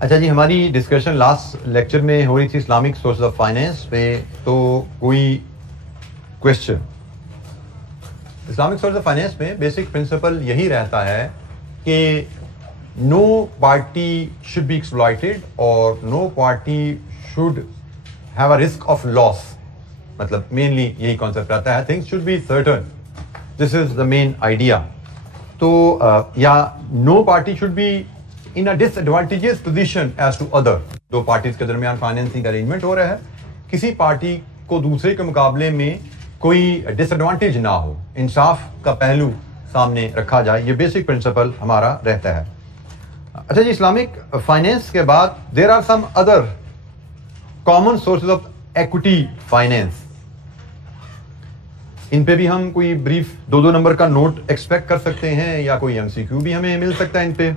अच्छा जी, हमारी discussion last lecture में हो रही थी इस्लामिक सोर्सेज ऑफ फाइनेंस में, तो कोई question? Islamic source of finance में बेसिक प्रिंसिपल यही रहता है कि no party should be exploited और no party should have a risk of loss. मतलब मेनली यही कॉन्सेप्ट आता है, things should be certain, this is the main idea. तो या no party should be in a disadvantages position as to other. दो parties के दरमियान financing arrangement हो रहा है, किसी पार्टी को दूसरे के मुकाबले में कोई डिसएडवांटेज ना हो, इंसाफ का पहलू सामने रखा जाए, ये बेसिक प्रिंसिपल हमारा रहता है। अच्छा जी, इस्लामिक फाइनेंस के बाद there are some other common sources of equity finance. इन पे भी हम कोई ब्रीफ 2-2 नंबर का नोट एक्सपेक्ट कर सकते हैं या कोई एमसीक्यू भी हमें मिल सकता है इन पे।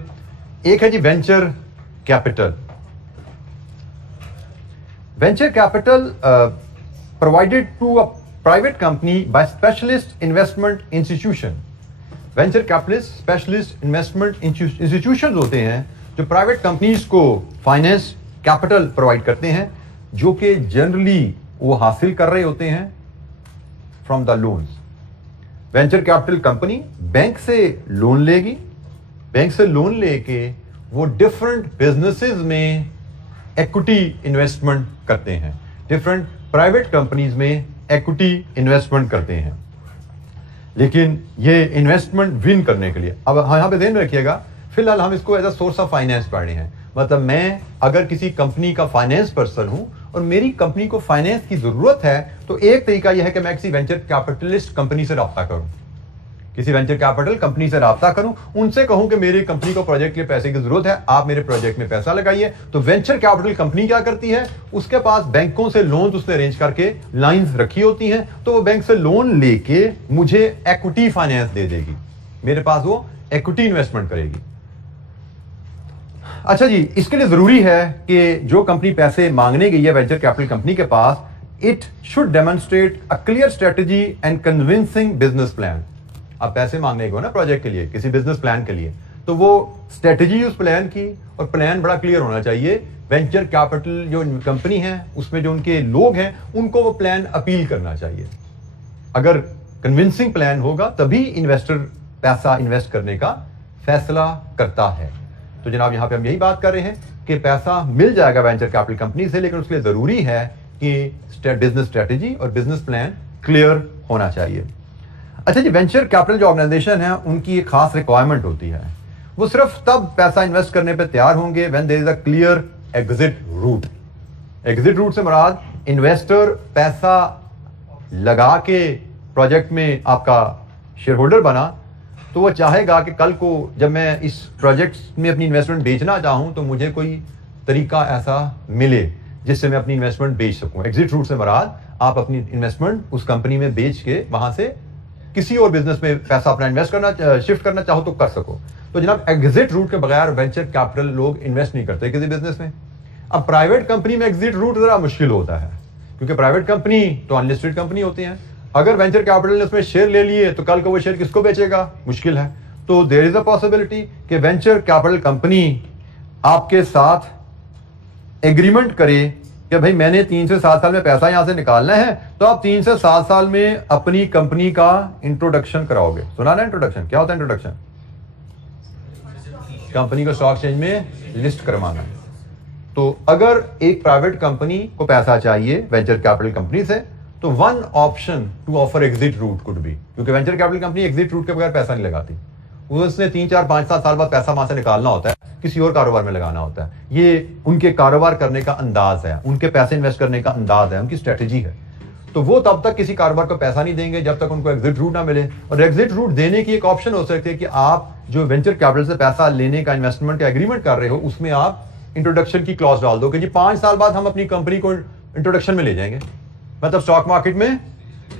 एक है जी venture capital. Venture capital provided to a private company by specialist investment institution. Venture capitalist specialist investment institution होते हैं जो प्राइवेट कंपनीज को फाइनेंस कैपिटल प्रोवाइड करते हैं, जो कि जनरली वो हासिल कर रहे होते हैं from the loans. Venture capital company bank से लोन लेगी, बैंक से लोन लेके वो डिफरेंट बिजनेसेस में इक्विटी इन्वेस्टमेंट करते हैं, डिफरेंट प्राइवेट कंपनीज में इक्विटी इन्वेस्टमेंट करते हैं। लेकिन ये इन्वेस्टमेंट विन करने के लिए, अब यहां पे ध्यान रखिएगा, फिलहाल हम इसको as a source of finance पढ़ रहे हैं। मतलब मैं अगर किसी कंपनी का फाइनेंस पर्सन हूं और मेरी कंपनी को फाइनेंस की जरूरत है, तो एक तरीका यह है कि मैं किसी वेंचर कैपिटलिस्ट कंपनी से राब्ता करूं, किसी वेंचर कैपिटल कंपनी से राब्ता करूं, उनसे कहूं कि मेरी कंपनी को प्रोजेक्ट के लिए पैसे की जरूरत है, आप मेरे प्रोजेक्ट में पैसा लगाइए। तो वेंचर कैपिटल कंपनी क्या करती है, उसके पास बैंकों से लोन उसने अरेंज करके लाइंस रखी होती हैं, तो वो बैंक से लोन लेके मुझे इक्विटी फाइनेंस दे देगी, मेरे पास वो इक्विटी इन्वेस्टमेंट करेगी। अच्छा जी, इसके लिए जरूरी है कि जो कंपनी पैसे मांगने गई है वेंचर कैपिटल कंपनी के पास, it should demonstrate a clear strategy and convincing business plan. आप पैसे मांगने गए ना प्रोजेक्ट के लिए, किसी बिजनेस प्लान के लिए, तो वो स्ट्रेटेजी उस प्लान की, और प्लान बड़ा क्लियर होना चाहिए। वेंचर कैपिटल जो कंपनी है उसमें जो उनके लोग हैं उनको वो प्लान अपील करना चाहिए। अगर कन्विंसिंग प्लान होगा तभी इन्वेस्टर पैसा इन्वेस्ट करने का फैसला करता है। तो जनाब यहां पे हम यही बात कर रहे हैं कि पैसा मिल जाएगा वेंचर कैपिटल कंपनी से, लेकिन उसके लिए जरूरी है कि बिजनेस स्ट्रेटेजी और बिजनेस प्लान क्लियर होना चाहिए। अच्छा जी, वेंचर कैपिटल जो ऑर्गेनाइजेशन है उनकी एक खास रिक्वायरमेंट होती है, वो सिर्फ तब पैसा इन्वेस्ट करने पे तैयार होंगे when there is a clear exit route. Exit route से मुराद इन्वेस्टर पैसा लगा के प्रोजेक्ट में आपका शेयर होल्डर बना, तो वो चाहेगा कि कल को जब मैं इस प्रोजेक्ट में अपनी इन्वेस्टमेंट बेचना चाहूं तो मुझे कोई तरीका ऐसा मिले जिससे मैं अपनी इन्वेस्टमेंट बेच सकूं। एग्जिट रूट से मुराद आप अपनी इन्वेस्टमेंट उस कंपनी में बेच के वहां से किसी और बिजनेस में पैसा अपना इन्वेस्ट करना, शिफ्ट करना चाहो तो कर सको। तो जनाब एग्जिट रूट के बगैर वेंचर कैपिटल लोग इन्वेस्ट नहीं करते किसी बिजनेस में। अब प्राइवेट कंपनी में एग्जिट रूट जरा मुश्किल होता है, क्योंकि प्राइवेट कंपनी तो अनलिस्टेड कंपनी होती है। अगर वेंचर कैपिटल ने उसमें शेयर ले लिए तो कल को वो शेयर किसको बेचेगा, मुश्किल है। तो देयर इज अ पॉसिबिलिटी कि वेंचर कैपिटल कंपनी आपके साथ एग्रीमेंट करे कि भाई मैंने 3 से 7 साल में पैसा यहां से निकालना है, तो आप 3 से 7 साल में अपनी कंपनी का इंट्रोडक्शन कराओगे। सुना ना इंट्रोडक्शन? क्या होता है इंट्रोडक्शन? कंपनी को स्टॉक एक्सचेंज में लिस्ट करवाना है। तो अगर एक प्राइवेट कंपनी को पैसा चाहिए वेंचर कैपिटल कंपनी से, तो one option to offer exit route could be, क्योंकि venture capital company exit route के बगैर पैसा नहीं लगाती, उसने 3, 4, 5, 7 साल बाद पैसा वहां से निकालना होता है, किसी और कारोबार में लगाना होता है। ये उनके कारोबार करने का अंदाज है, उनके पैसे इन्वेस्ट करने का अंदाज है, उनकी स्ट्रेटेजी है। तो वो तब तक किसी कारोबार को पैसा नहीं देंगे जब तक उनको एग्जिट रूट ना मिले। और एग्जिट रूट देने की एक ऑप्शन हो सकती है कि आप जो वेंचर कैपिटल से पैसा लेने का इन्वेस्टमेंट का एग्रीमेंट कर रहे हो, उसमें आप इंट्रोडक्शन की क्लॉज डाल दो कि जी 5 साल बाद हम अपनी कंपनी को इंट्रोडक्शन में ले जाएंगे, मतलब स्टॉक मार्केट में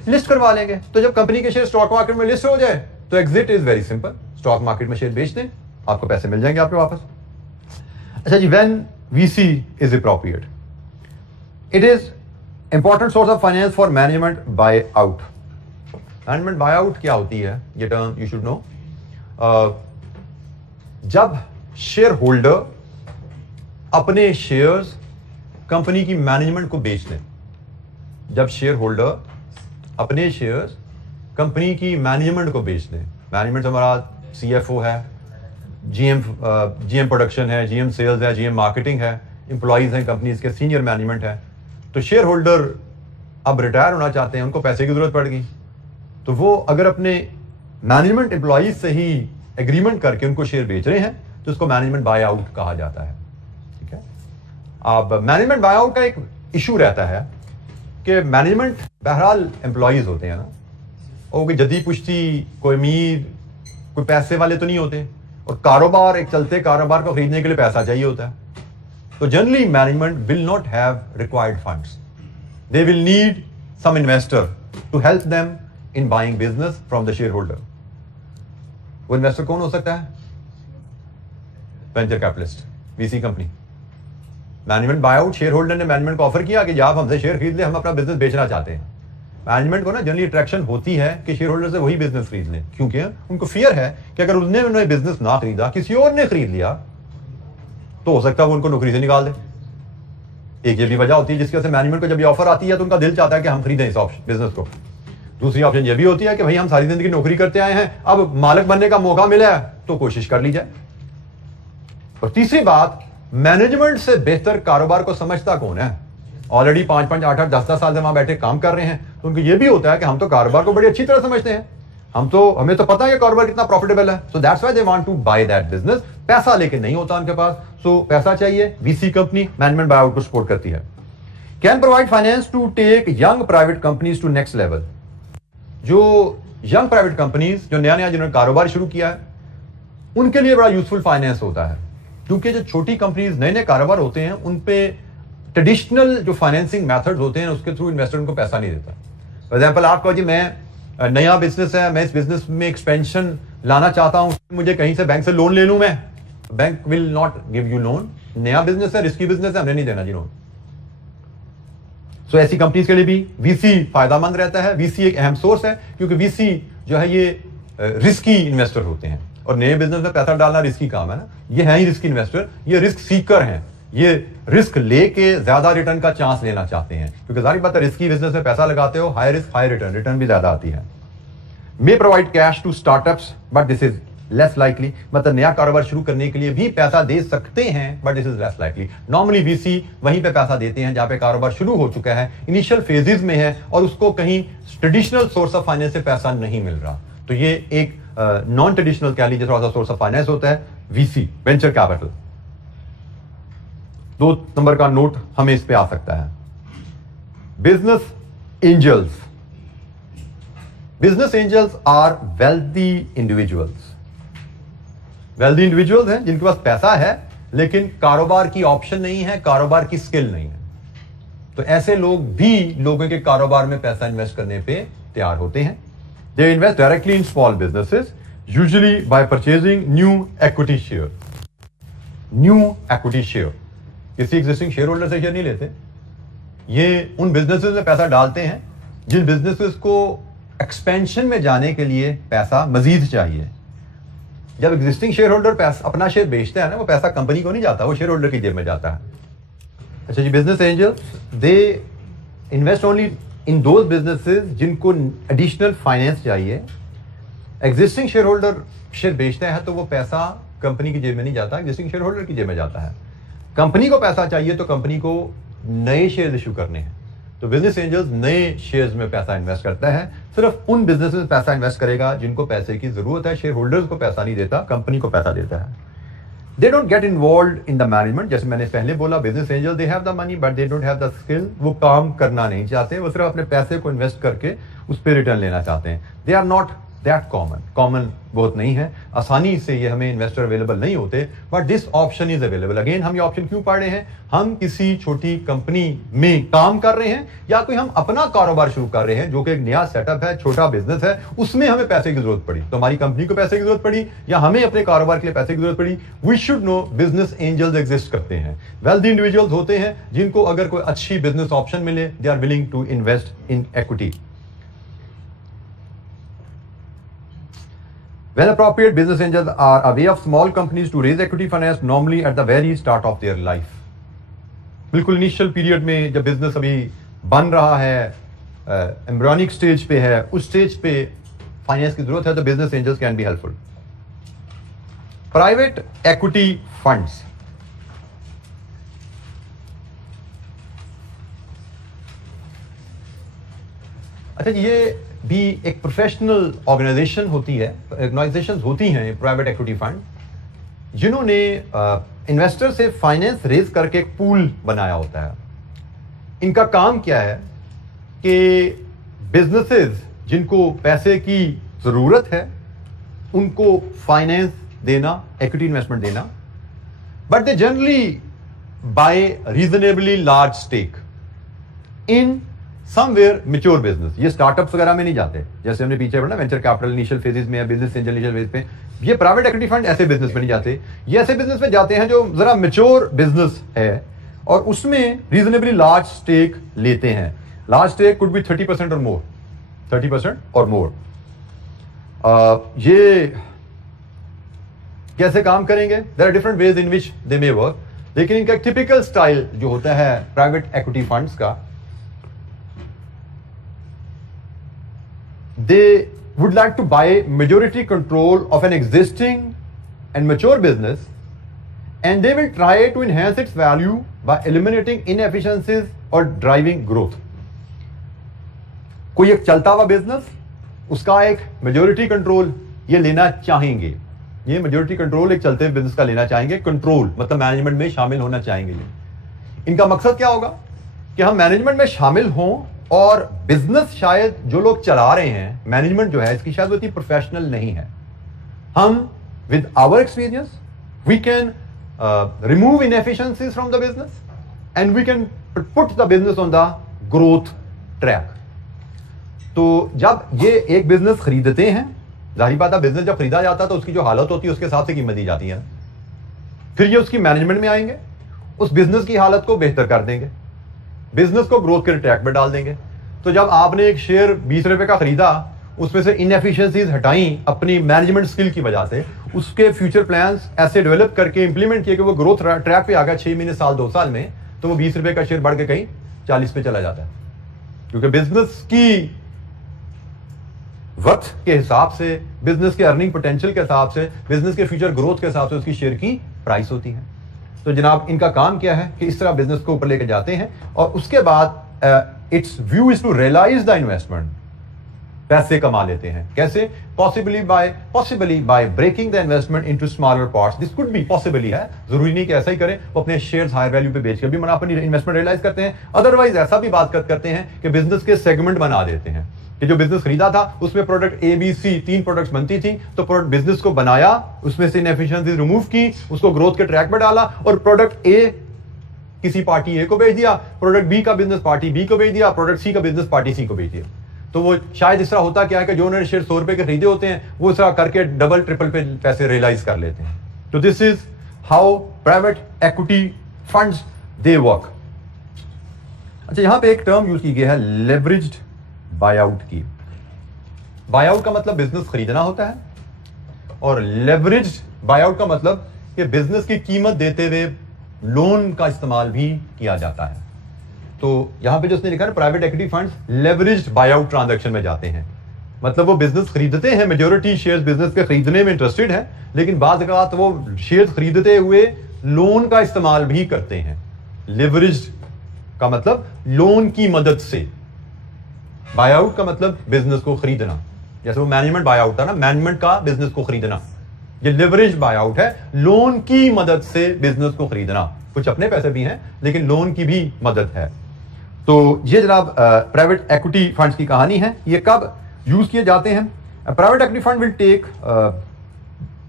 लिस्ट करवा लेंगे। तो जब कंपनी के शेयर स्टॉक मार्केट में लिस्ट हो जाए तो exit is very simple, stock market में शेयर बेच दें, आपको पैसे मिल जाएंगे आपके वापस। अच्छा जी, when VC is appropriate, it is important source of finance for management bye out. Management bye out क्या होती है, ये टर्म यू शुड नो। जब शेयर होल्डर अपने शेयर्स कंपनी की मैनेजमेंट को बेच दें। जब शेयर होल्डर अपने शेयर्स कंपनी की मैनेजमेंट को बेच दें, मैनेजमेंट हमारा CFO है, GM प्रोडक्शन है, GM सेल्स है, GM मार्केटिंग है, एम्प्लॉइज हैं कंपनीज के, सीनियर मैनेजमेंट है, तो शेयर होल्डर अब रिटायर होना चाहते हैं, उनको पैसे की जरूरत पड़ गई, तो वो अगर अपने मैनेजमेंट एम्प्लॉइज से ही एग्रीमेंट करके उनको शेयर बेच रहे हैं तो उसको मैनेजमेंट बाय आउट कहा जाता है। ठीक है, अब मैनेजमेंट बाय आउट का एक इशू रहता है कि मैनेजमेंट बहरहाल एम्प्लॉइज होते हैं ना, और कोई जद्दी पुश्ती, कोई अमीर, कोई पैसे वाले तो नहीं होते, और कारोबार, एक चलते कारोबार को खरीदने के लिए पैसा चाहिए होता है, तो generally management will not have required funds, they will need some investor to help them in buying business from the share holder. वो इन्वेस्टर कौन हो सकता है? Venture capitalist, VC company. Management buyout, share holder ने management को offer किया कि आप हमसे शेयर खरीद ले, हम अपना बिजनेस बेचना चाहते हैं। मैनेजमेंट को ना जनरली अट्रैक्शन होती है कि शेयर होल्डर से वही बिजनेस खरीद लें, क्योंकि उनको फियर है कि अगर उन्होंने बिजनेस ना खरीदा, किसी और ने खरीद लिया, तो हो सकता है वो उनको नौकरी से निकाल दे। एक ये भी वजह होती है जिसकी वजह से मैनेजमेंट को जब ये ऑफर आती है तो उनका दिल चाहता है कि हम खरीदें इस बिजनेस को। दूसरी ऑप्शन ये भी होती है कि भाई हम सारी जिंदगी नौकरी करते आए हैं, अब मालिक बनने का मौका मिला है तो कोशिश कर ली जाए। और तीसरी बात, मैनेजमेंट से बेहतर कारोबार को समझता कौन है? ऑलरेडी 5-5, 8-8, 10-10 साल से वहां बैठे काम कर रहे हैं, तो उनको ये भी होता है कि हम तो कारोबार को बड़ी अच्छी तरह समझते हैं, हमें तो पता है कि कारोबार कितना प्रॉफिटेबल है, so that's why they want to buy that business. पैसा लेके नहीं होता उनके पास, सो पैसा चाहिए, VC company management bye out को सपोर्ट करती है। Can provide finance to take young private companies to next level. जो यंग प्राइवेट कंपनीज, जो नया जिन्होंने कारोबार शुरू किया है, उनके लिए बड़ा यूजफुल फाइनेंस होता है, क्योंकि जो छोटी कंपनीज, नए कारोबार होते हैं, उन पे ट्रेडिशनल जो फाइनेंसिंग मेथड्स होते हैं उसके थ्रू इन्वेस्टर उनको पैसा नहीं देता। फॉर एग्जांपल, आप कहो जी मैं नया बिजनेस है, मैं इस बिजनेस में एक्सपेंशन लाना चाहता हूं, मुझे कहीं से बैंक से लोन ले लूं, मैं bank will not give you loan. नया बिजनेस है, रिस्की बिजनेस है, हमने नहीं देना जी लोन। सो ऐसी कंपनीज के लिए भी VC फायदामंद रहता है। VC एक अहम सोर्स है, क्योंकि VC जो है ये रिस्की इन्वेस्टर होते हैं, और नए बिजनेस में पैसा डालना रिस्की काम है ना, ये है ही रिस्की इन्वेस्टर, ये रिस्क सीकर हैं, ये रिस्क लेके ज्यादा रिटर्न का चांस लेना चाहते हैं, क्योंकि जाहिर बात है रिस्की बिजनेस में पैसा लगाते हो, high risk high return, return भी ज्यादा आती है। May provide cash to startups but this is less likely, मतलब नया कारोबार शुरू करने के लिए भी पैसा दे सकते हैं, but this is less likely. Normally VC वहीं पे पैसा देते हैं जहां पे कारोबार शुरू हो चुका है, इनिशियल फेजेस में है, और उसको कहीं ट्रेडिशनल सोर्स ऑफ फाइनेंस से पैसा नहीं मिल रहा, तो ये एक नॉन ट्रेडिशनल कह लीजिए थोड़ा सा सोर्स ऑफ फाइनेंस होता है, VC वेंचर कैपिटल। 2 नंबर का नोट हमें इस पे आ सकता है, business angels. Business angels are wealthy individuals. Wealthy individuals हैं जिनके पास पैसा है लेकिन कारोबार की ऑप्शन नहीं है, कारोबार की स्किल नहीं है, तो ऐसे लोग भी लोगों के कारोबार में पैसा इन्वेस्ट करने पे तैयार होते हैं। They invest directly in small businesses, usually bye purchasing new equity share. New equity share, किसी एग्जिस्टिंग शेयर होल्डर से शेयर नहीं लेते, ये उन बिजनेसेस में पैसा डालते हैं जिन बिजनेसेस को एक्सपेंशन में जाने के लिए पैसा मजीद चाहिए। जब एग्जिस्टिंग शेयर होल्डर अपना शेयर बेचते हैं ना, वो पैसा कंपनी को नहीं जाता, वो शेयर होल्डर की जेब में जाता है। अच्छा जी, business angels they invest only in those businesses जिनको एडिशनल फाइनेंस चाहिए। एग्जिस्टिंग शेयर होल्डर शेयर बेचते हैं तो वो पैसा कंपनी की जेब में नहीं जाता, एग्जिस्टिंग शेयर होल्डर की जेब में जाता है। कंपनी को पैसा चाहिए तो कंपनी को नए शेयर इशू करने हैं, तो बिजनेस एंजल्स नए शेयर्स में पैसा इन्वेस्ट करता है, सिर्फ उन बिजनेस में पैसा इन्वेस्ट करेगा जिनको पैसे की जरूरत है। शेयर होल्डर्स को पैसा नहीं देता, कंपनी को पैसा देता है। They don't get involve in the management, जैसे मैंने पहले बोला, business angel they have the money but they don't have the skill. वो काम करना नहीं चाहते, वो सिर्फ अपने पैसे को इन्वेस्ट करके उस पर रिटर्न लेना चाहते हैं। They are not that common बहुत नहीं है, आसानी से ये हमें इन्वेस्टर अवेलेबल नहीं होते, but this option is available. Again, हम ये ऑप्शन क्यों पढ़ रहे हैं? हम किसी छोटी कंपनी में काम कर रहे हैं या कोई हम अपना कारोबार शुरू कर रहे हैं जो कि एक नया सेटअप है, छोटा बिजनेस है, उसमें हमें पैसे की जरूरत पड़ी, तो हमारी कंपनी को पैसे की जरूरत पड़ी या हमें अपने कारोबार के लिए पैसे की जरूरत पड़ी। We should know business angels exist करते हैं, वेल्दी इंडिविजुअल्स होते हैं जिनको अगर कोई अच्छी बिजनेस ऑप्शन मिले, they are willing to invest in equity. When appropriate, business angels are a way of small companies to raise equity finance, normally at the very start of their life. बिल्कुल initial period में जब business अभी बन रहा है, embryonic stage पे है, उस स्टेज पे फाइनेंस की जरूरत है, तो business angels can be helpful. Private equity funds, अच्छा ये भी एक प्रोफेशनल ऑर्गेनाइजेशन होती है, ऑर्गेनाइजेशंस होती हैं प्राइवेट एक्विटी फंड, जिन्होंने इन्वेस्टर से फाइनेंस रेज करके एक पूल बनाया होता है। इनका काम क्या है कि बिजनेसेस जिनको पैसे की जरूरत है उनको फाइनेंस देना, एक्विटी इन्वेस्टमेंट देना, but they generally buy reasonably large stake in somewhere mature business. ये स्टार्टअप्स वगैरह में नहीं जाते, जैसे हमने पीछे पढ़ा वेंचर कैपिटल इनिशियल फेजेस में या बिजनेस एंजल इनिशियल फेज पे। ये प्राइवेट इक्विटी फंड ऐसे बिजनेस में नहीं जाते, ये ऐसे बिजनेस में जाते हैं जो जरा मैच्योर बिजनेस है और उसमें रीजनेबली लार्ज स्टेक लेते हैं। लार्ज स्टेक कुड बी 30% और मोर, 30% और मोर। ये कैसे काम करेंगे? There are different ways in which they may work, लेकिन इनका टिपिकल स्टाइल जो होता है प्राइवेट इक्विटी फंड्स का, they would like to buy majority control of an existing and mature business, and they will try to enhance its value by eliminating inefficiencies or driving growth. कोई एक चलता हुआ business, उसका एक majority control ये लेना चाहेंगे, ये मेजोरिटी कंट्रोल एक चलते हुए बिजनेस का लेना चाहेंगे, कंट्रोल मतलब मैनेजमेंट में शामिल होना चाहेंगे। ये इनका मकसद क्या होगा कि हम मैनेजमेंट में शामिल हों, और बिजनेस शायद जो लोग चला रहे हैं, मैनेजमेंट जो है इसकी शायद वो इतनी प्रोफेशनल नहीं है। हम with our experience we can remove inefficiencies from the business and we can put the business on the growth track. तो जब ये एक बिजनेस खरीदते हैं, जाहिर बात है बिजनेस जब खरीदा जाता है तो उसकी जो हालत होती है उसके हिसाब से कीमत दी जाती है। फिर ये उसकी मैनेजमेंट में आएंगे, उस बिजनेस की हालत को बेहतर कर देंगे, बिजनेस को ग्रोथ के ट्रैक पर डाल देंगे। तो जब आपने एक शेयर 20 रुपए का खरीदा, उसमें से इनएफिशिएंसीज हटाई अपनी मैनेजमेंट स्किल की वजह से, उसके फ्यूचर प्लान्स ऐसे डेवलप करके इंप्लीमेंट किए कि वो ग्रोथ ट्रैक पे आ गया 6 महीने, साल, 2 साल में, तो वो 20 रुपए का शेयर बढ़ के कहीं 40 पे चला जाता है, क्योंकि बिजनेस की वर्थ के हिसाब से, बिजनेस के अर्निंग पोटेंशियल के हिसाब से, बिजनेस के फ्यूचर ग्रोथ के हिसाब से उसकी शेयर की प्राइस होती है। तो जनाब इनका काम क्या है कि इस तरह बिजनेस को ऊपर लेके जाते हैं और उसके बाद its view is to realise the investment, पैसे कमा लेते हैं। कैसे? Possibly by breaking the investment into smaller parts. This could be possibly है, जरूरी नहीं कि ऐसा ही करें, वो अपने शेयर्स हायर वैल्यू पे बेच के भी अपनी इन्वेस्टमेंट रियलाइज करते हैं। अदरवाइज ऐसा भी बात करते हैं कि बिजनेस के सेगमेंट बना देते हैं कि जो बिजनेस खरीदा था उसमें product A B C 3 products बनती थी, तो बिजनेस को बनाया, उसमें से इनएफिशिएंसीज रिमूव की, उसको ग्रोथ के ट्रैक पर डाला और प्रोडक्ट ए किसी पार्टी ए को बेच दिया, प्रोडक्ट बी का बिजनेस पार्टी बी को बेच दिया, प्रोडक्ट सी का बिजनेस पार्टी सी को बेच दिया। तो वो शायद इस तरह होता क्या है कि जो उन्होंने शेयर 100 रुपए के खरीदे होते हैं वो इस तरह करके डबल ट्रिपल पे पैसे रियलाइज कर लेते हैं। तो this is how private equity funds they work. अच्छा, यहां पे एक टर्म यूज की गई है लेवरेज्ड बायआउट की। बायआउट का मतलब बिजनेस खरीदना होता है और लेवरेज्ड बायआउट का मतलब कि बिजनेस की कीमत देते हुए लोन का इस्तेमाल भी किया जाता है। तो यहां पे जो उसने लिखा है private equity funds leveraged buyout transaction में जाते हैं, मतलब वो बिजनेस खरीदते हैं, मेजॉरिटी शेयर्स बिजनेस के खरीदने में इंटरेस्टेड है, लेकिन बाद औक़ात वो शेयर्स खरीदते हुए लोन का इस्तेमाल भी करते हैं। लेवरेज्ड का मतलब लोन की मदद से, बायआउट का मतलब बिजनेस को खरीदना, जैसे वो मैनेजमेंट बायआउट था ना, मैनेजमेंट का बिजनेस को खरीदना, ये लेवरेज बायआउट है, लोन की मदद से बिजनेस को खरीदना। कुछ अपने पैसे भी हैं लेकिन लोन की भी मदद है। तो ये जनाब प्राइवेट इक्विटी फंड्स की कहानी है। ये कब यूज किए जाते हैं? Private equity fund will take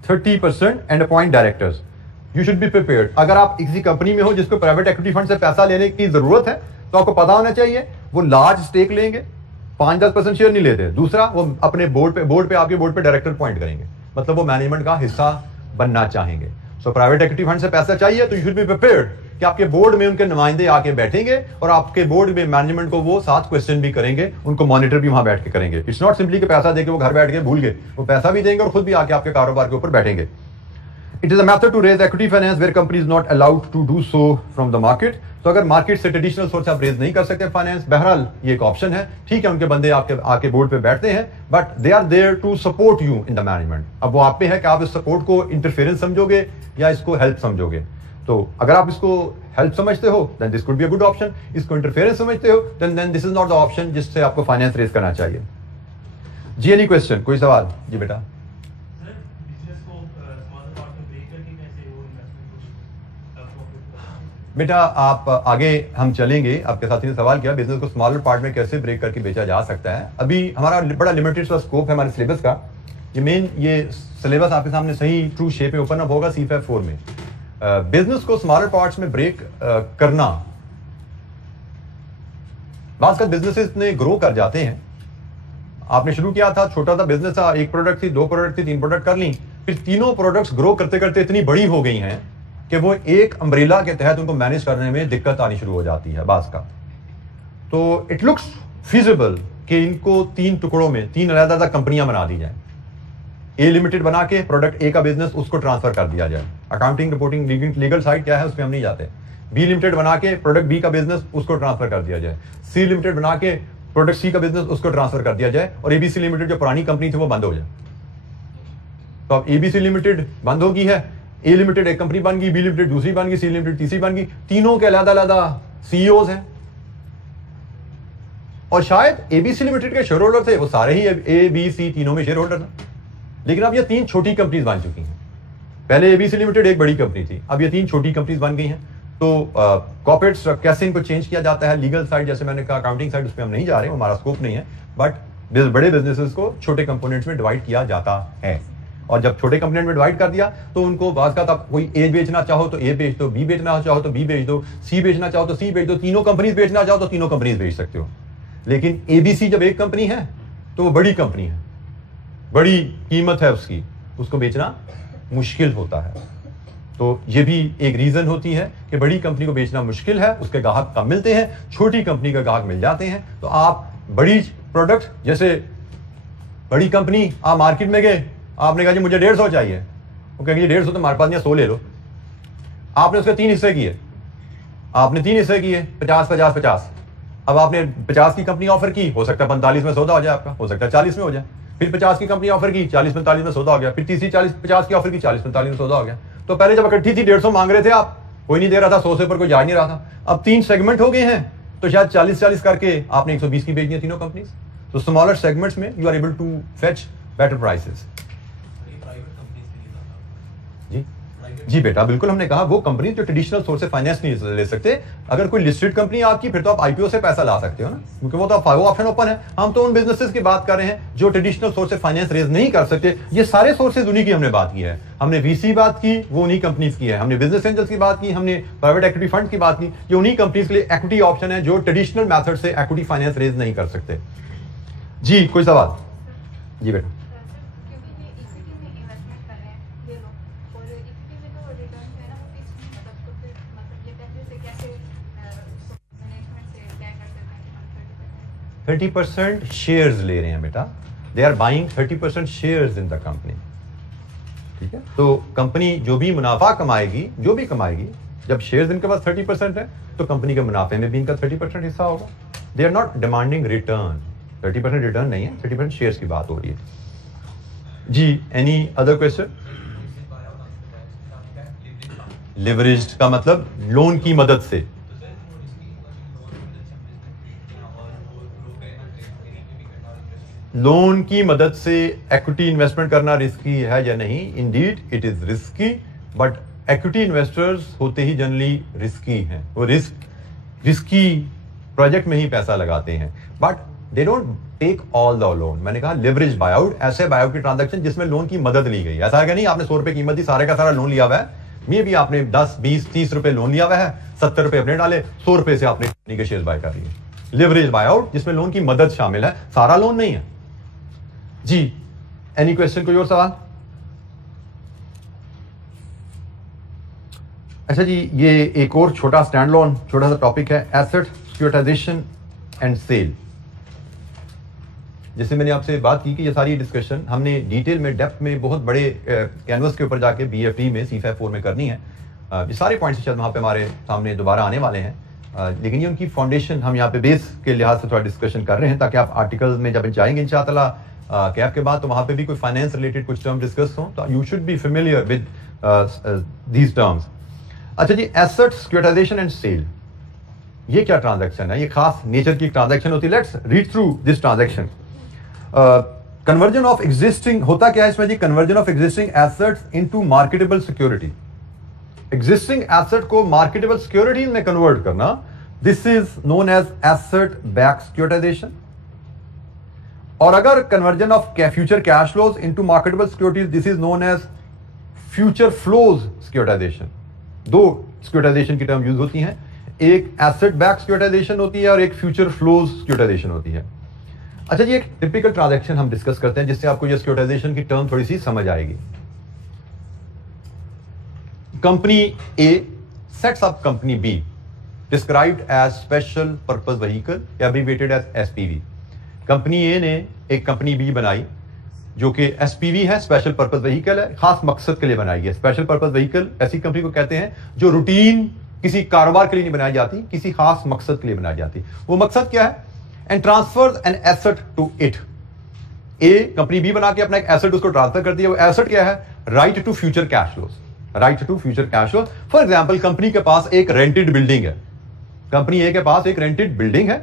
30% and appoint directors. You should be prepared. अगर आप किसी कंपनी में हो जिसको प्राइवेट इक्विटी फंड से पैसा लेने की जरूरत है तो आपको पता होना चाहिए वो लार्ज स्टेक लेंगे, 5-10% शेयर नहीं लेते। दूसरा, वो अपने आपके बोर्ड पे डायरेक्टर अपॉइंट करेंगे, मतलब वो मैनेजमेंट का हिस्सा बनना चाहेंगे। सो प्राइवेट इक्विटी फंड से पैसा चाहिए तो यू शुड बी प्रिपेयर्ड कि आपके बोर्ड में उनके नुमाइंदे आके बैठेंगे और आपके बोर्ड में मैनेजमेंट को वो 7 क्वेश्चन भी करेंगे, उनको मॉनिटर भी वहां बैठ के करेंगे। इट्स नॉट सिंपली कि पैसा देके वो घर बैठ के भूल गए, वो पैसा भी देंगे और खुद भी आके आपके कारोबार के ऊपर बैठेंगे। It is a method to raise equity finance where company is not allowed to do so from the market. तो अगर मार्केट से ट्रेडिशनल सोर्स आप रेज नहीं कर सकते फाइनेंस, बहरहाल ये एक ऑप्शन है। ठीक है, उनके बंदे आपके बोर्ड पे बैठते हैं, but they are there to support you in the management. अब वो आप पे है कि आप इस सपोर्ट को इंटरफेरेंस समझोगे या इसको हेल्प समझोगे। तो अगर आप इसको हेल्प समझते हो then this could be a good option, इसको इंटरफेरेंस समझते हो then this is not the option जिससे आपको फाइनेंस रेज करना चाहिए। जी एनी क्वेश्चन, कोई सवाल? जी बेटा। बेटा आप आगे हम चलेंगे, आपके साथी ने सवाल किया बिजनेस को स्मॉलर पार्ट में कैसे ब्रेक करके बेचा जा सकता है। अभी हमारा बड़ा लिमिटेड सा स्कोप है हमारे सिलेबस का। ये सिलेबस आपके सामने सही ट्रू शेप में ओपन अप होगा C5 4 में। बिजनेस को स्मॉलर पार्ट्स में ब्रेक करना, खासकर बिजनेसेस इतने ग्रो कर जाते हैं। आपने शुरू किया था, छोटा सा बिजनेस था, 1 प्रोडक्ट थी, 2 प्रोडक्ट थी, 3 प्रोडक्ट कर ली, फिर तीनों प्रोडक्ट्स ग्रो करते करते इतनी बड़ी हो गई हैं कि वो एक अम्ब्रेला के तहत उनको मैनेज करने में दिक्कत आनी शुरू हो जाती है बास का। तो इट लुक्स फिजिबल कि इनको 3 टुकड़ों में 3 अलग-अलग कंपनियां बना दी जाए। ए लिमिटेड बना के प्रोडक्ट ए का बिजनेस उसको ट्रांसफर कर दिया जाए। अकाउंटिंग रिपोर्टिंग लीगल साइड क्या है उस पर हम नहीं जाते। बी लिमिटेड बना के प्रोडक्ट बी का बिजनेस उसको ट्रांसफर कर दिया जाए। सी लिमिटेड बना के प्रोडक्ट सी का बिजनेस उसको ट्रांसफर कर दिया जाए और एबीसी लिमिटेड जो पुरानी कंपनी थी वो बंद हो जाए। तो अब एबीसी लिमिटेड बंद होगी है, ए लिमिटेड एक कंपनी बन गई, बी लिमिटेड दूसरी बन गई, सी लिमिटेड तीसरी बन गई, तीनों के अलग-अलग सीईओज हैं। और शायद एबीसी लिमिटेड के शेयर होल्डर थे वो सारे ही ए बी सी तीनों में शेयर होल्डर थे, लेकिन अब ये 3 छोटी कंपनीज बन चुकी हैं। पहले एबीसी लिमिटेड एक बड़ी कंपनी थी, अब ये 3 छोटी कंपनीज बन गई हैं। तो कॉर्पोरेट कैसे इनको चेंज किया जाता है, लीगल साइड जैसे मैंने कहा, अकाउंटिंग साइड, उस पर हम नहीं जा रहे, हमारा स्कोप नहीं है। बट बड़े बिजनेसेस को छोटे कंपोनेंट्स में डिवाइड किया जाता है, और जब छोटे कंपोनेंट में डिवाइड कर दिया तो उनको बात का आप कोई ए बेचना चाहो तो ए बेच दो, बी बेचना चाहो तो बी बेच दो, सी बेचना चाहो तो सी बेच दो, तीनों कंपनीज बेचना चाहो तो तीनों कंपनीज बेच सकते हो। लेकिन एबीसी जब एक कंपनी है तो वो बड़ी कंपनी है, बड़ी कीमत है उसकी, उसको बेचना मुश्किल होता है। तो ये भी एक रीजन होती है कि बड़ी कंपनी को बेचना मुश्किल है, उसके ग्राहक कम मिलते हैं, छोटी कंपनी का ग्राहक मिल जाते हैं। तो आप बड़ी प्रोडक्ट, जैसे बड़ी कंपनी, आप मार्केट में गए, आपने कहा जी मुझे 150 चाहिए, वो कहेंगे 150 तो हमारे पास नहीं, 100 ले लो। आपने उसके 3 हिस्से किए, आपने 3 हिस्से किए, 50 50 50। अब आपने 50 की कंपनी ऑफर की, हो सकता है 45 में सौदा हो जाए आपका, हो सकता है 40 में हो जाए। फिर 50 की कंपनी ऑफर की, 40 45 में सौदा हो गया। फिर तीसरी 50 की ऑफर की, 40 45 में सौदा हो गया। तो पहले जब इकट्ठी थी 150 मांग रहे थे आप, कोई नहीं दे रहा था, 100 से ऊपर कोई जा नहीं रहा था। अब 3 सेगमेंट हो गए हैं तो शायद 40-40 करके आपने 120 की बेचनी है तीनों कंपनीज। तो स्मॉलर सेगमेंट्स में you are able to fetch better prices. जी बेटा, बिल्कुल हमने कहा वो कंपनी जो ट्रेडिशनल सोर्स से फाइनेंस नहीं ले सकते। अगर कोई लिस्टेड कंपनी आपकी, फिर तो आप आईपीओ से पैसा ला सकते हो ना, क्योंकि वो तो वो ऑप्शन ओपन है। हम तो उन बिजनेसेस की बात कर रहे हैं जो ट्रेडिशनल सोर्स से फाइनेंस रेज नहीं कर सकते। ये सारे सोर्सेज उन्हीं की हमने बात की है। हमने वीसी बात की, वो उन्हीं कंपनीज की है। हमने बिजनेस एंजल्स की बात की, हमने प्राइवेट इक्विटी फंड की बात की। ये उन्हीं कंपनीज के लिए इक्विटी ऑप्शन है जो ट्रेडिशनल मेथड से इक्विटी फाइनेंस रेज नहीं कर सकते। जी कोई सवाल? जी बेटा। है 30% शेयर्स ले रहे हैं बेटा, they are buying 30% shares in the company. ठीक है, तो कंपनी जो भी मुनाफा कमाएगी, जो भी कमाएगी, जब शेयर्स इनके पास 30% है तो कंपनी के मुनाफे में भी इनका 30% हिस्सा होगा। They are not demanding return, 30% return नहीं है, 30% शेयर्स की बात हो रही है। जी एनी अदर क्वेश्चन? लिवरेज्ड का मतलब लोन की मदद से। लोन की मदद से इक्विटी इन्वेस्टमेंट करना रिस्की है या नहीं? Indeed it is risky, but equity investors होते ही जनरली रिस्की हैं। वो रिस्की प्रोजेक्ट में ही पैसा लगाते हैं, but they don't take all the loan. मैंने कहा लिवरेज बायआउट, ऐसे बायआउट की ट्रांजैक्शन जिसमें लोन की मदद ली गई। ऐसा है कि नहीं आपने 100 रुपए कीमत दी, सारे का सारा लोन लिया हुआ है, मे भी आपने 10 20 30 रुपए लोन लिया हुआ है, 70 रुपए अपने डाले, 100 रुपए से आपने कंपनी के शेयर बाय कर लिए। लिवरेज बायआउट जिसमें लोन की मदद शामिल है, सारा लोन नहीं है। जी एनी क्वेश्चन? कोई और सवाल? अच्छा जी, ये एक और छोटा स्टैंड लोन, छोटा सा टॉपिक है, एसेट सिक्योरिटाइजेशन एंड सेल। जैसे मैंने आपसे बात की कि ये सारी डिस्कशन हमने डिटेल में डेप्थ में बहुत बड़े कैनवस के ऊपर जाके BFT में C54 में करनी है। ये सारे पॉइंट्स शायद वहाँ पे हमारे सामने दोबारा आने वाले हैं, लेकिन ये उनकी फाउंडेशन हम यहाँ पे बेस के लिहाज से थोड़ा डिस्कशन कर रहे हैं, ताकि आप आर्टिकल में जब जाएंगे इंशाअल्लाह कैफ के बाद, तो वहाँ पे भी कोई फाइनेंस रिलेटेड कुछ टर्म डिस्कस हो, तो you should be familiar with these terms. अच्छा जी, एसेट सिक्योरिटाइजेशन एंड सेल, ये क्या ट्रांजैक्शन है? ये खास नेचर की ट्रांजैक्शन होती है। Let's read through this transaction. Conversion of existing, होता क्या है इसमें जी? Conversion of existing assets into marketable security. Existing asset को मार्केटेबल सिक्योरिटी में कन्वर्ट करना, this is known as asset back securitisation. और अगर conversion of future cash flows into marketable securities, this is known as future flows securitisation. दो securitisation की term use होती हैं, एक एसेट बैक सिक्योरिटाइजेशन होती है और एक फ्यूचर फ्लोज सिक्योरिटाइजेशन होती है। अच्छा जी, एक टिपिकल ट्रांजैक्शन हम डिस्कस करते हैं जिससे आपको ये सिक्योरिटाइजेशन की टर्म थोड़ी सी समझ आएगी। Company A sets up company B, described as special purpose vehicle, abbreviated as SPV। Company A ने एक कंपनी बी बनाई जो कि SPV है, स्पेशल पर्पस व्हीकल है, खास मकसद के लिए बनाई है। स्पेशल पर्पस व्हीकल ऐसी कंपनी को कहते हैं जो रूटीन किसी कारोबार के लिए नहीं बनाई जाती, किसी खास मकसद के लिए बनाई जाती। वो मकसद क्या है? And transfer an asset to it. A company B बना के अपना एक एसेट उसको ट्रांसफर करती है। वो एसेट क्या है? Right to future cash flows, right to future cash flows. For example, company के पास एक रेंटेड बिल्डिंग है, कंपनी ए के पास एक रेंटेड बिल्डिंग है,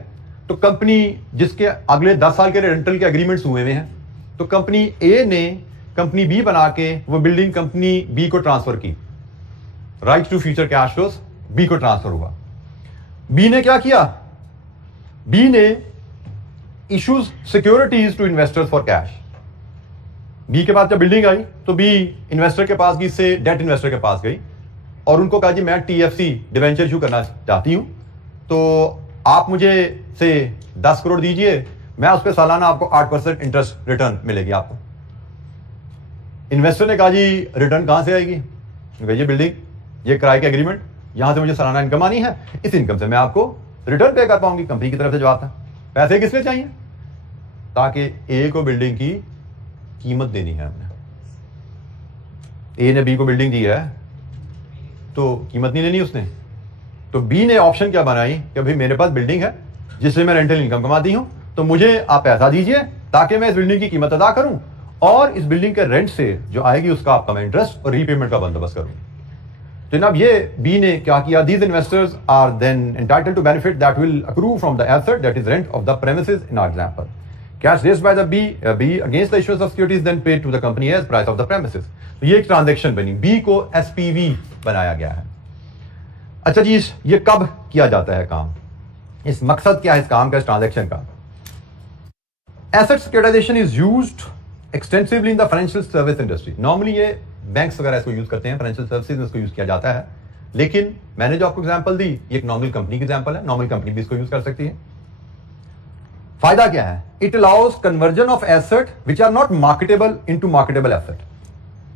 तो कंपनी जिसके अगले 10 साल के रेंटल के एग्रीमेंट्स हुए हुए हैं, तो कंपनी ए ने कंपनी बी बना के वो बिल्डिंग कंपनी बी को ट्रांसफर की। Right to future cash flows B को ट्रांसफर हुआ। बी ने क्या किया? बी ने issues securities to investors for cash. B के पास जब बिल्डिंग आई तो बी इन्वेस्टर के पास गई, से डेट इन्वेस्टर के पास गई और उनको कहा जी मैं TFC डिवेंचर इशू करना चाहती हूं, तो आप मुझे से 10 करोड़ दीजिए, मैं उस पर सालाना आपको 8% इंटरेस्ट रिटर्न मिलेगी आपको। इन्वेस्टर ने कहा जी रिटर्न कहां से आएगी? ये बिल्डिंग, ये किराए के एग्रीमेंट, यहां से मुझे सालाना इनकम आनी है, इस इनकम से मैं आपको रिटर्न पे कर पाऊंगी। कंपनी की तरफ से जवाब था। पैसे किस लिए चाहिए? ताकि ए को बिल्डिंग की कीमत देनी है हमने। ए ने बी को बिल्डिंग दी है तो कीमत नहीं लेनी उसने, तो बी ने ऑप्शन क्या बनाई कि भाई मेरे पास बिल्डिंग है जिससे मैं रेंटल इनकम कमाती हूं, तो मुझे आप पैसा दीजिए ताकि मैं इस बिल्डिंग की कीमत अदा करूं और इस बिल्डिंग के रेंट से जो आएगी उसका आपका मैं इंटरेस्ट और रीपेमेंट का बंदोबस्त करूं। तो जनाब ये बी ने क्या किया? These investors are then entitled to benefit that will accrue from the asset that is rent of the premises in our example. Cash raised by the B against the issuance of securities then paid to the company as price of the premises. तो ये एक transaction बनी, B को SPV बनाया गया है। अच्छा जी, ये कब किया जाता है काम? इस मकसद क्या है इस काम का, इस ट्रांजैक्शन का? Asset securitisation is used extensively in the financial service industry. Normally ये बैंक्स वगैरह इसको यूज करते हैं, फाइनेंशियल सर्विसेज में इसको यूज किया जाता है, लेकिन मैंने जो आपको एग्जांपल दी ये एक नॉर्मल कंपनी की एग्जांपल है, नॉर्मल कंपनी भी इसको यूज कर सकती है। फायदा क्या है? It allows conversion of asset which are not marketable into marketable asset.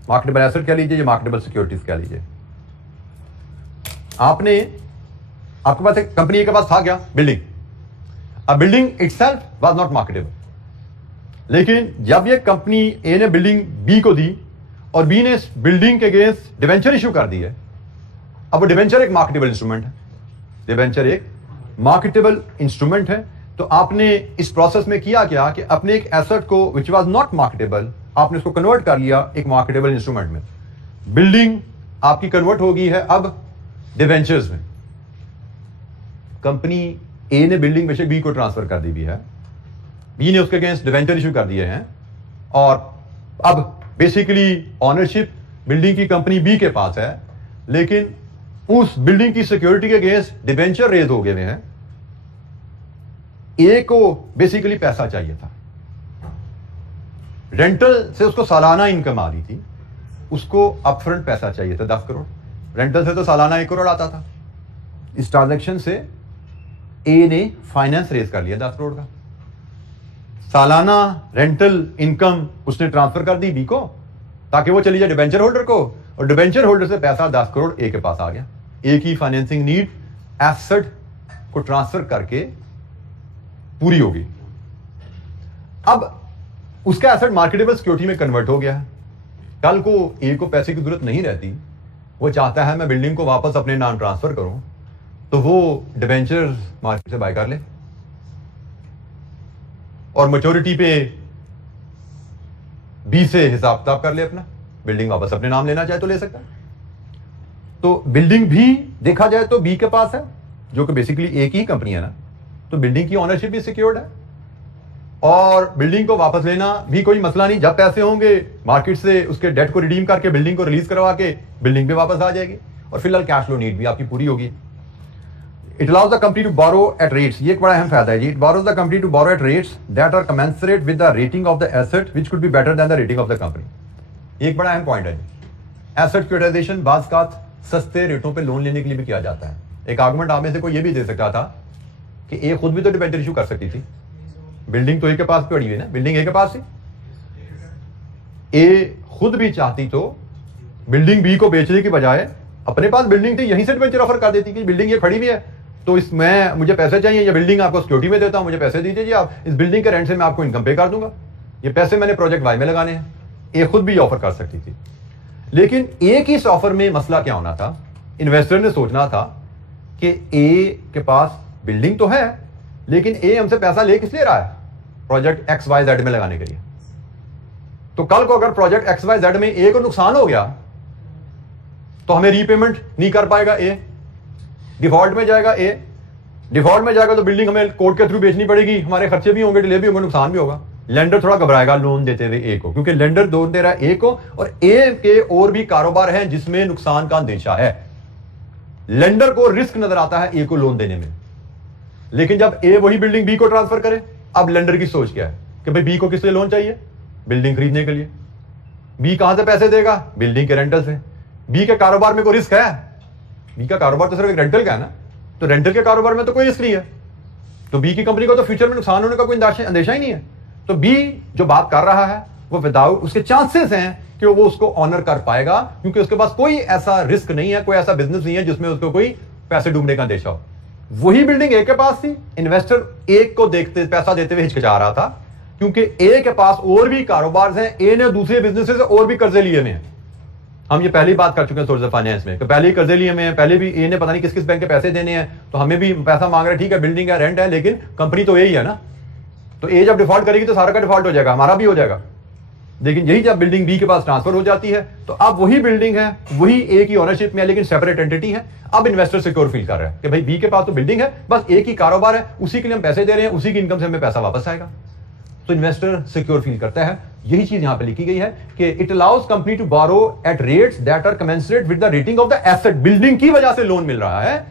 Marketable asset कह लीजिए, मार्केटेबल सिक्योरिटीज कह लीजिए। आपके पास एक कंपनी के पास था क्या? बिल्डिंग। अब building itself was not marketable, लेकिन जब ये कंपनी ए ने बिल्डिंग बी को दी और बी ने इस बिल्डिंग के अगेंस्ट डिवेंचर इशू कर दी है, अब वो डिवेंचर एक मार्केटेबल इंस्ट्रूमेंट है, डिवेंचर एक मार्केटेबल इंस्ट्रूमेंट है। तो आपने इस प्रोसेस में किया क्या कि अपने एक एसेट को विच वाज नॉट मार्केटेबल, आपने उसको कन्वर्ट कर लिया एक मार्केटेबल इंस्ट्रूमेंट में। बिल्डिंग आपकी कन्वर्ट हो गई है अब डिवेंचर्स में। कंपनी ए ने बिल्डिंग में से बी को ट्रांसफर कर दी भी है, बी ने उसके अगेंस्ट डिवेंचर इशू कर दिए हैं और अब बेसिकली ऑनरशिप बिल्डिंग की कंपनी बी के पास है, लेकिन उस बिल्डिंग की सिक्योरिटी के अगेंस्ट डिवेंचर रेज हो गए हैं। ए को बेसिकली पैसा चाहिए था, रेंटल से उसको सालाना इनकम आ रही थी, उसको अपफ्रंट पैसा चाहिए था 10 करोड़। रेंटल से तो सालाना 1 करोड़ आता था। इस ट्रांजैक्शन से ए ने फाइनेंस रेज कर लिया 10 करोड़ का। सालाना रेंटल इनकम उसने ट्रांसफर कर दी बी को ताकि वो चली जाए डिबेंचर होल्डर को, और डिबेंचर होल्डर से पैसा 10 करोड़ ए के पास आ गया। ए की फाइनेंसिंग नीड एसेट को ट्रांसफर करके पूरी होगी। अब उसका एसेट मार्केटेबल सिक्योरिटी में कन्वर्ट हो गया है। कल को ए को पैसे की जरूरत नहीं रहती, वो चाहता है मैं बिल्डिंग को वापस अपने नाम ट्रांसफर करूं, तो वो डिबेंचर मार्केट से बाय कर ले और मैच्योरिटी पे बी से हिसाब किताब कर ले अपना, बिल्डिंग वापस अपने नाम लेना चाहे तो ले सकता है। तो बिल्डिंग भी देखा जाए तो बी के पास है, जो कि बेसिकली एक ही कंपनी है ना, तो बिल्डिंग की ऑनरशिप भी सिक्योर्ड है और बिल्डिंग को वापस लेना भी कोई मसला नहीं। जब पैसे होंगे मार्केट से उसके डेट को रिडीम करके बिल्डिंग को रिलीज करवा के बिल्डिंग भी वापस आ जाएगी और फिलहाल कैश फ्लो नीड भी आपकी पूरी होगी। It allows the company to borrow at rates, ये एक बड़ा अहम फायदा है जी। It borrows the company to borrow at rates that are commensurate with the rating of the asset which could be better than the rating of the company. ये एक बड़ा अहम पॉइंट है जी। एसेट सिक्योरिटाइजेशन बाज़ का सस्ते रेटों पे लोन लेने के लिए भी किया जाता है। एक आर्गुमेंट आप में से कोई ये भी दे सकता था कि ए खुद भी तो डिबेंचर इशू कर सकती थी, बिल्डिंग तो ए के पास पड़ी हुई ना, बिल्डिंग ए के पास थी, ए खुद भी चाहती तो बिल्डिंग बी को बेचने की बजाय अपने पास बिल्डिंग थी यहीं से डिबेंचर ऑफर कर देती कि बिल्डिंग ये खड़ी हुई है तो इसमें मुझे पैसे चाहिए, ये बिल्डिंग आपको सिक्योरिटी में देता हूं, मुझे पैसे दीजिए जी, आप इस बिल्डिंग के रेंट से मैं आपको इनकम पे कर दूंगा, ये पैसे मैंने प्रोजेक्ट वाई में लगाने हैं। ए खुद भी ऑफर कर सकती थी, लेकिन ए की इस ऑफर में मसला क्या होना था, इन्वेस्टर ने सोचना था कि ए के पास बिल्डिंग तो है लेकिन ए हमसे पैसा ले किस लिए रहा है, प्रोजेक्ट एक्स वाई जेड में लगाने के लिए। तो कल को अगर प्रोजेक्ट एक्स वाई जेड में ए को नुकसान हो गया तो हमें रीपेमेंट नहीं कर पाएगा ए, डिफॉल्ट में जाएगा ए, डिफॉल्ट में जाएगा तो बिल्डिंग हमें कोर्ट के थ्रू बेचनी पड़ेगी, हमारे खर्चे भी होंगे, डिले भी होंगे, नुकसान भी होगा। लेंडर थोड़ा घबराएगा लोन देते हुए ए को, क्योंकि लेंडर लोन दे रहा है ए को और ए के और भी कारोबार हैं जिसमें नुकसान का अंदेशा है। लेंडर को रिस्क नजर आता है ए को लोन देने में, लेकिन जब ए वही बिल्डिंग बी को ट्रांसफर करे, अब लेंडर की सोच क्या है कि भाई बी को किस लिए लोन चाहिए, बिल्डिंग खरीदने के लिए। बी कहां से पैसे देगा, बिल्डिंग के रेंटल से। बी के कारोबार में कोई रिस्क है, बी का कारोबार तो सिर्फ एक रेंटल का है ना, तो रेंटल के कारोबार में तो कोई रिस्क नहीं है, तो बी की कंपनी को तो फ्यूचर में नुकसान होने का कोई अंदेशा ही नहीं है। तो बी जो बात कर रहा है वो विदाउट, उसके चांसेस हैं कि वो उसको ऑनर कर पाएगा, क्योंकि उसके पास कोई ऐसा रिस्क नहीं है, कोई ऐसा बिजनेस नहीं है जिसमें उसको कोई पैसे डूबने का अंदेशा हो। वही बिल्डिंग ए के पास थी, इन्वेस्टर ए को देखते पैसा देते हुए हिचकिचा रहा था, क्योंकि ए के पास और भी कारोबार हैं, ए ने दूसरे बिजनेस से और भी कर्जे लिए हुए हैं। हम ये पहले ही बात कर चुके हैं सोर्स ऑफ फाइनेंस में, तो पहले ही कर्जे लिए हुए हैं, पहले भी ए ने पता नहीं किस किस बैंक के पैसे देने हैं, तो हमें भी पैसा मांग रहा है, ठीक है बिल्डिंग है, रेंट है, लेकिन कंपनी तो ए ही है ना, तो ए जब डिफॉल्ट करेगी तो सारा का डिफॉल्ट हो जाएगा, हमारा भी हो जाएगा। लेकिन यही जब बिल्डिंग बी के पास ट्रांसफर हो जाती है तो अब वही बिल्डिंग है, वही ए की ओनरशिप में है, लेकिन सेपरेट एंटिटी है। अब इन्वेस्टर सिक्योर फील कर रहा है कि भाई बी के पास तो बिल्डिंग है, बस एक ही कारोबार है, उसी के लिए हम पैसे दे रहे हैं, उसी की इनकम से हमें पैसा वापस आएगा, तो इन्वेस्टर सिक्योर फील करता है। यही चीज यहां पे लिखी गई है कि it allows company to borrow at rates that are commensurate with the rating of the asset. Building की वजह से लोन मिल रहा है,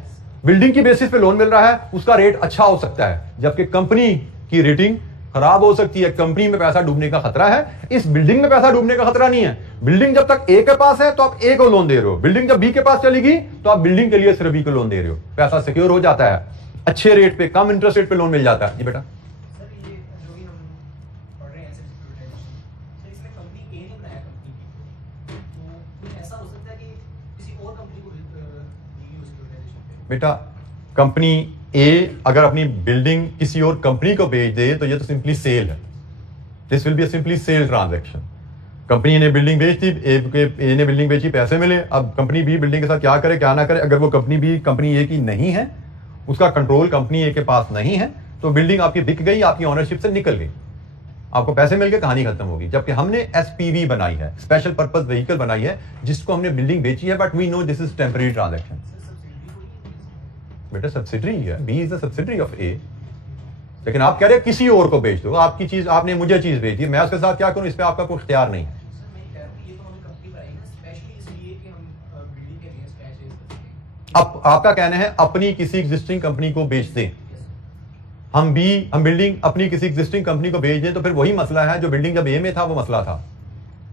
बिल्डिंग की बेसिस पे लोन मिल रहा है, उसका रेट अच्छा हो सकता है, जबकि कंपनी की रेटिंग खराब हो सकती है, कंपनी में पैसा डूबने का खतरा है। इस बिल्डिंग में पैसा डूबने का खतरा नहीं है, बिल्डिंग जब तक ए के पास है तो आप ए को लोन दे रहे हो, बिल्डिंग जब बी के पास चलेगी तो आप बिल्डिंग के लिए सिर्फ बी को लोन दे रहे हो, पैसा सिक्योर हो जाता है, अच्छे रेट पे, कम इंटरेस्ट रेट पे लोन मिल जाता है। जी बेटा, बेटा कंपनी ए अगर अपनी बिल्डिंग किसी और कंपनी को बेच दे तो ये तो सिंपली सेल है, this will be simply sale transaction. Company ने बिल्डिंग बेच दी, ए ने बिल्डिंग बेची, पैसे मिले, अब कंपनी बी बिल्डिंग के साथ क्या करे क्या ना करे, अगर वो कंपनी बी कंपनी ए की नहीं है, उसका कंट्रोल कंपनी ए के पास नहीं है, तो बिल्डिंग आपकी बिक गई, आपकी ऑनरशिप से निकल गई, आपको पैसे मिल गए, कहानी खत्म होगी। जबकि हमने एसपीवी बनाई है, स्पेशल पर्पज व्हीकल बनाई है, जिसको हमने बिल्डिंग बेची है, but we know this is temporary transaction. बेटा सब्सिडरी है, B is the subsidiary of A, लेकिन आप कह रहे हैं किसी और को बेच दो, आपकी चीज, आपने मुझे चीज बेच दी, मैं उसके साथ क्या करूं, इस पे आपका कोई इख्तियार नहीं है। अब आपका कहना है अपनी किसी एग्जिस्टिंग कंपनी को बेच दें, हम बिल्डिंग अपनी किसी एग्जिस्टिंग कंपनी को बेच दें, तो फिर वही मसला है जो बिल्डिंग जब ए में था वो मसला था।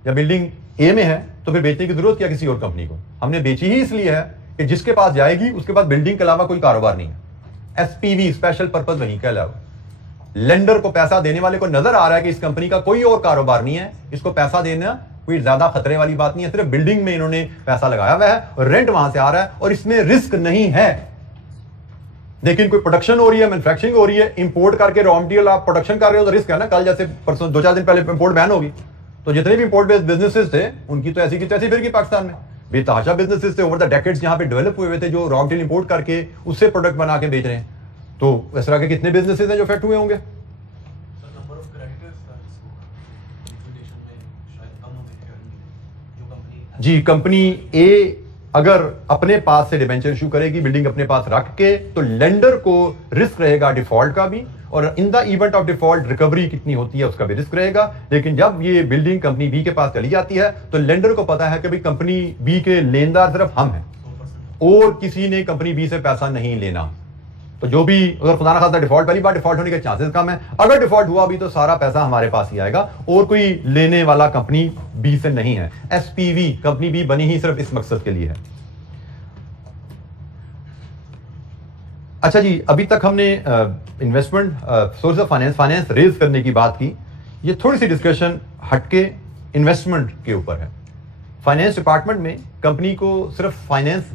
जब बिल्डिंग ए में है तो फिर बेचने की जरूरत क्या किसी और कंपनी को, हमने बेची ही इसलिए है कि जिसके पास जाएगी उसके पास बिल्डिंग के अलावा कोई कारोबार नहीं है। एसपीवी स्पेशल पर्पज व्हीकल है, लेंडर को पैसा देने वाले को नजर आ रहा है कि इस कंपनी का कोई और कारोबार नहीं है, इसको पैसा देना कोई ज्यादा खतरे वाली बात नहीं है, सिर्फ बिल्डिंग में इन्होंने पैसा लगाया हुआ है और रेंट वहां से आ रहा है और इसमें रिस्क नहीं है। लेकिन कोई प्रोडक्शन हो रही है, मैन्युफैक्चरिंग हो रही है, इंपोर्ट करके रॉ मटेरियल आप प्रोडक्शन कर रहे हो तो रिस्क है ना। कल जैसे परसों 2-4 दिन पहले इंपोर्ट बैन होगी तो जितने भी इंपोर्ट बेस्ड बिजनेसेस थे उनकी तो ऐसी की तैसी फिर की पाकिस्तान में बेतहाशा बिजनेसेस थे ओवर द डेकेड्स यहाँ पे डेवलप हुए थे जो रॉ मटेरियल इंपोर्ट करके उससे प्रोडक्ट बना के बेच रहे हैं। तो इस तरह के कितने बिजनेसेस हैं जो इफेक्ट हुए होंगे। जी, कंपनी ए अगर अपने पास से डिबेंचर इशू करेगी बिल्डिंग अपने पास रख के तो लेंडर को रिस्क रहेगा डिफॉल्ट का भी, और in the event of default recovery कितनी होती है उसका भी रिस्क रहेगा। लेकिन जब ये बिल्डिंग कंपनी बी के पास चली जाती है तो लेंडर को पता है कि भाई कंपनी बी के लेनदार सिर्फ हम हैं और किसी ने कंपनी बी से पैसा नहीं लेना। तो जो भी अगर खुदा ना खास्ता डिफॉल्ट, पहली बार डिफॉल्ट होने के चांसेस कम है, अगर डिफॉल्ट हुआ भी तो सारा पैसा हमारे पास ही आएगा और कोई लेने वाला कंपनी बी से नहीं है। एसपीवी कंपनी बी बनी ही सिर्फ इस मकसद के लिए है। अच्छा जी, अभी तक हमने investment source of finance raise करने की बात की। ये थोड़ी सी डिस्कशन हटके इन्वेस्टमेंट के ऊपर है। फाइनेंस डिपार्टमेंट में कंपनी को सिर्फ फाइनेंस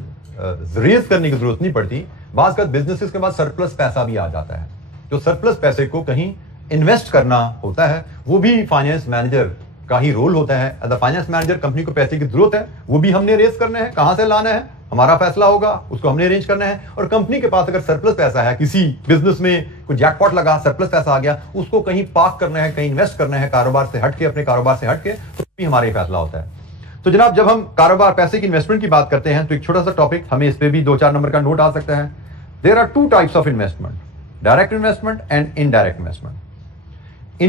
रेज करने की जरूरत नहीं पड़ती, बात कर बिजनेसेस के बाद सरप्लस पैसा भी आ जाता है। जो सरप्लस पैसे को कहीं इन्वेस्ट करना होता है वो भी फाइनेंस मैनेजर का ही रोल होता है। As a finance manager company को पैसे की जरूरत है, वो भी हमने रेज करना है, कहां से लाना है हमारा फैसला होगा, उसको हमने अरेंज करना है। और कंपनी के पास अगर सरप्लस पैसा है, किसी बिजनेस में कोई जैकपॉट लगा, सरप्लस पैसा आ गया, उसको कहीं पार्क करना है, कहीं इन्वेस्ट करना है कारोबार से हटके, अपने कारोबार से हटके, तो भी हमारा ही फैसला होता है। तो जनाब, जब हम कारोबार पैसे की इन्वेस्टमेंट की बात करते हैं तो एक छोटा सा टॉपिक हमें इस पे भी 2-4 नंबर का नोट आ सकता है। There are 2 types of investment, direct investment and indirect investment.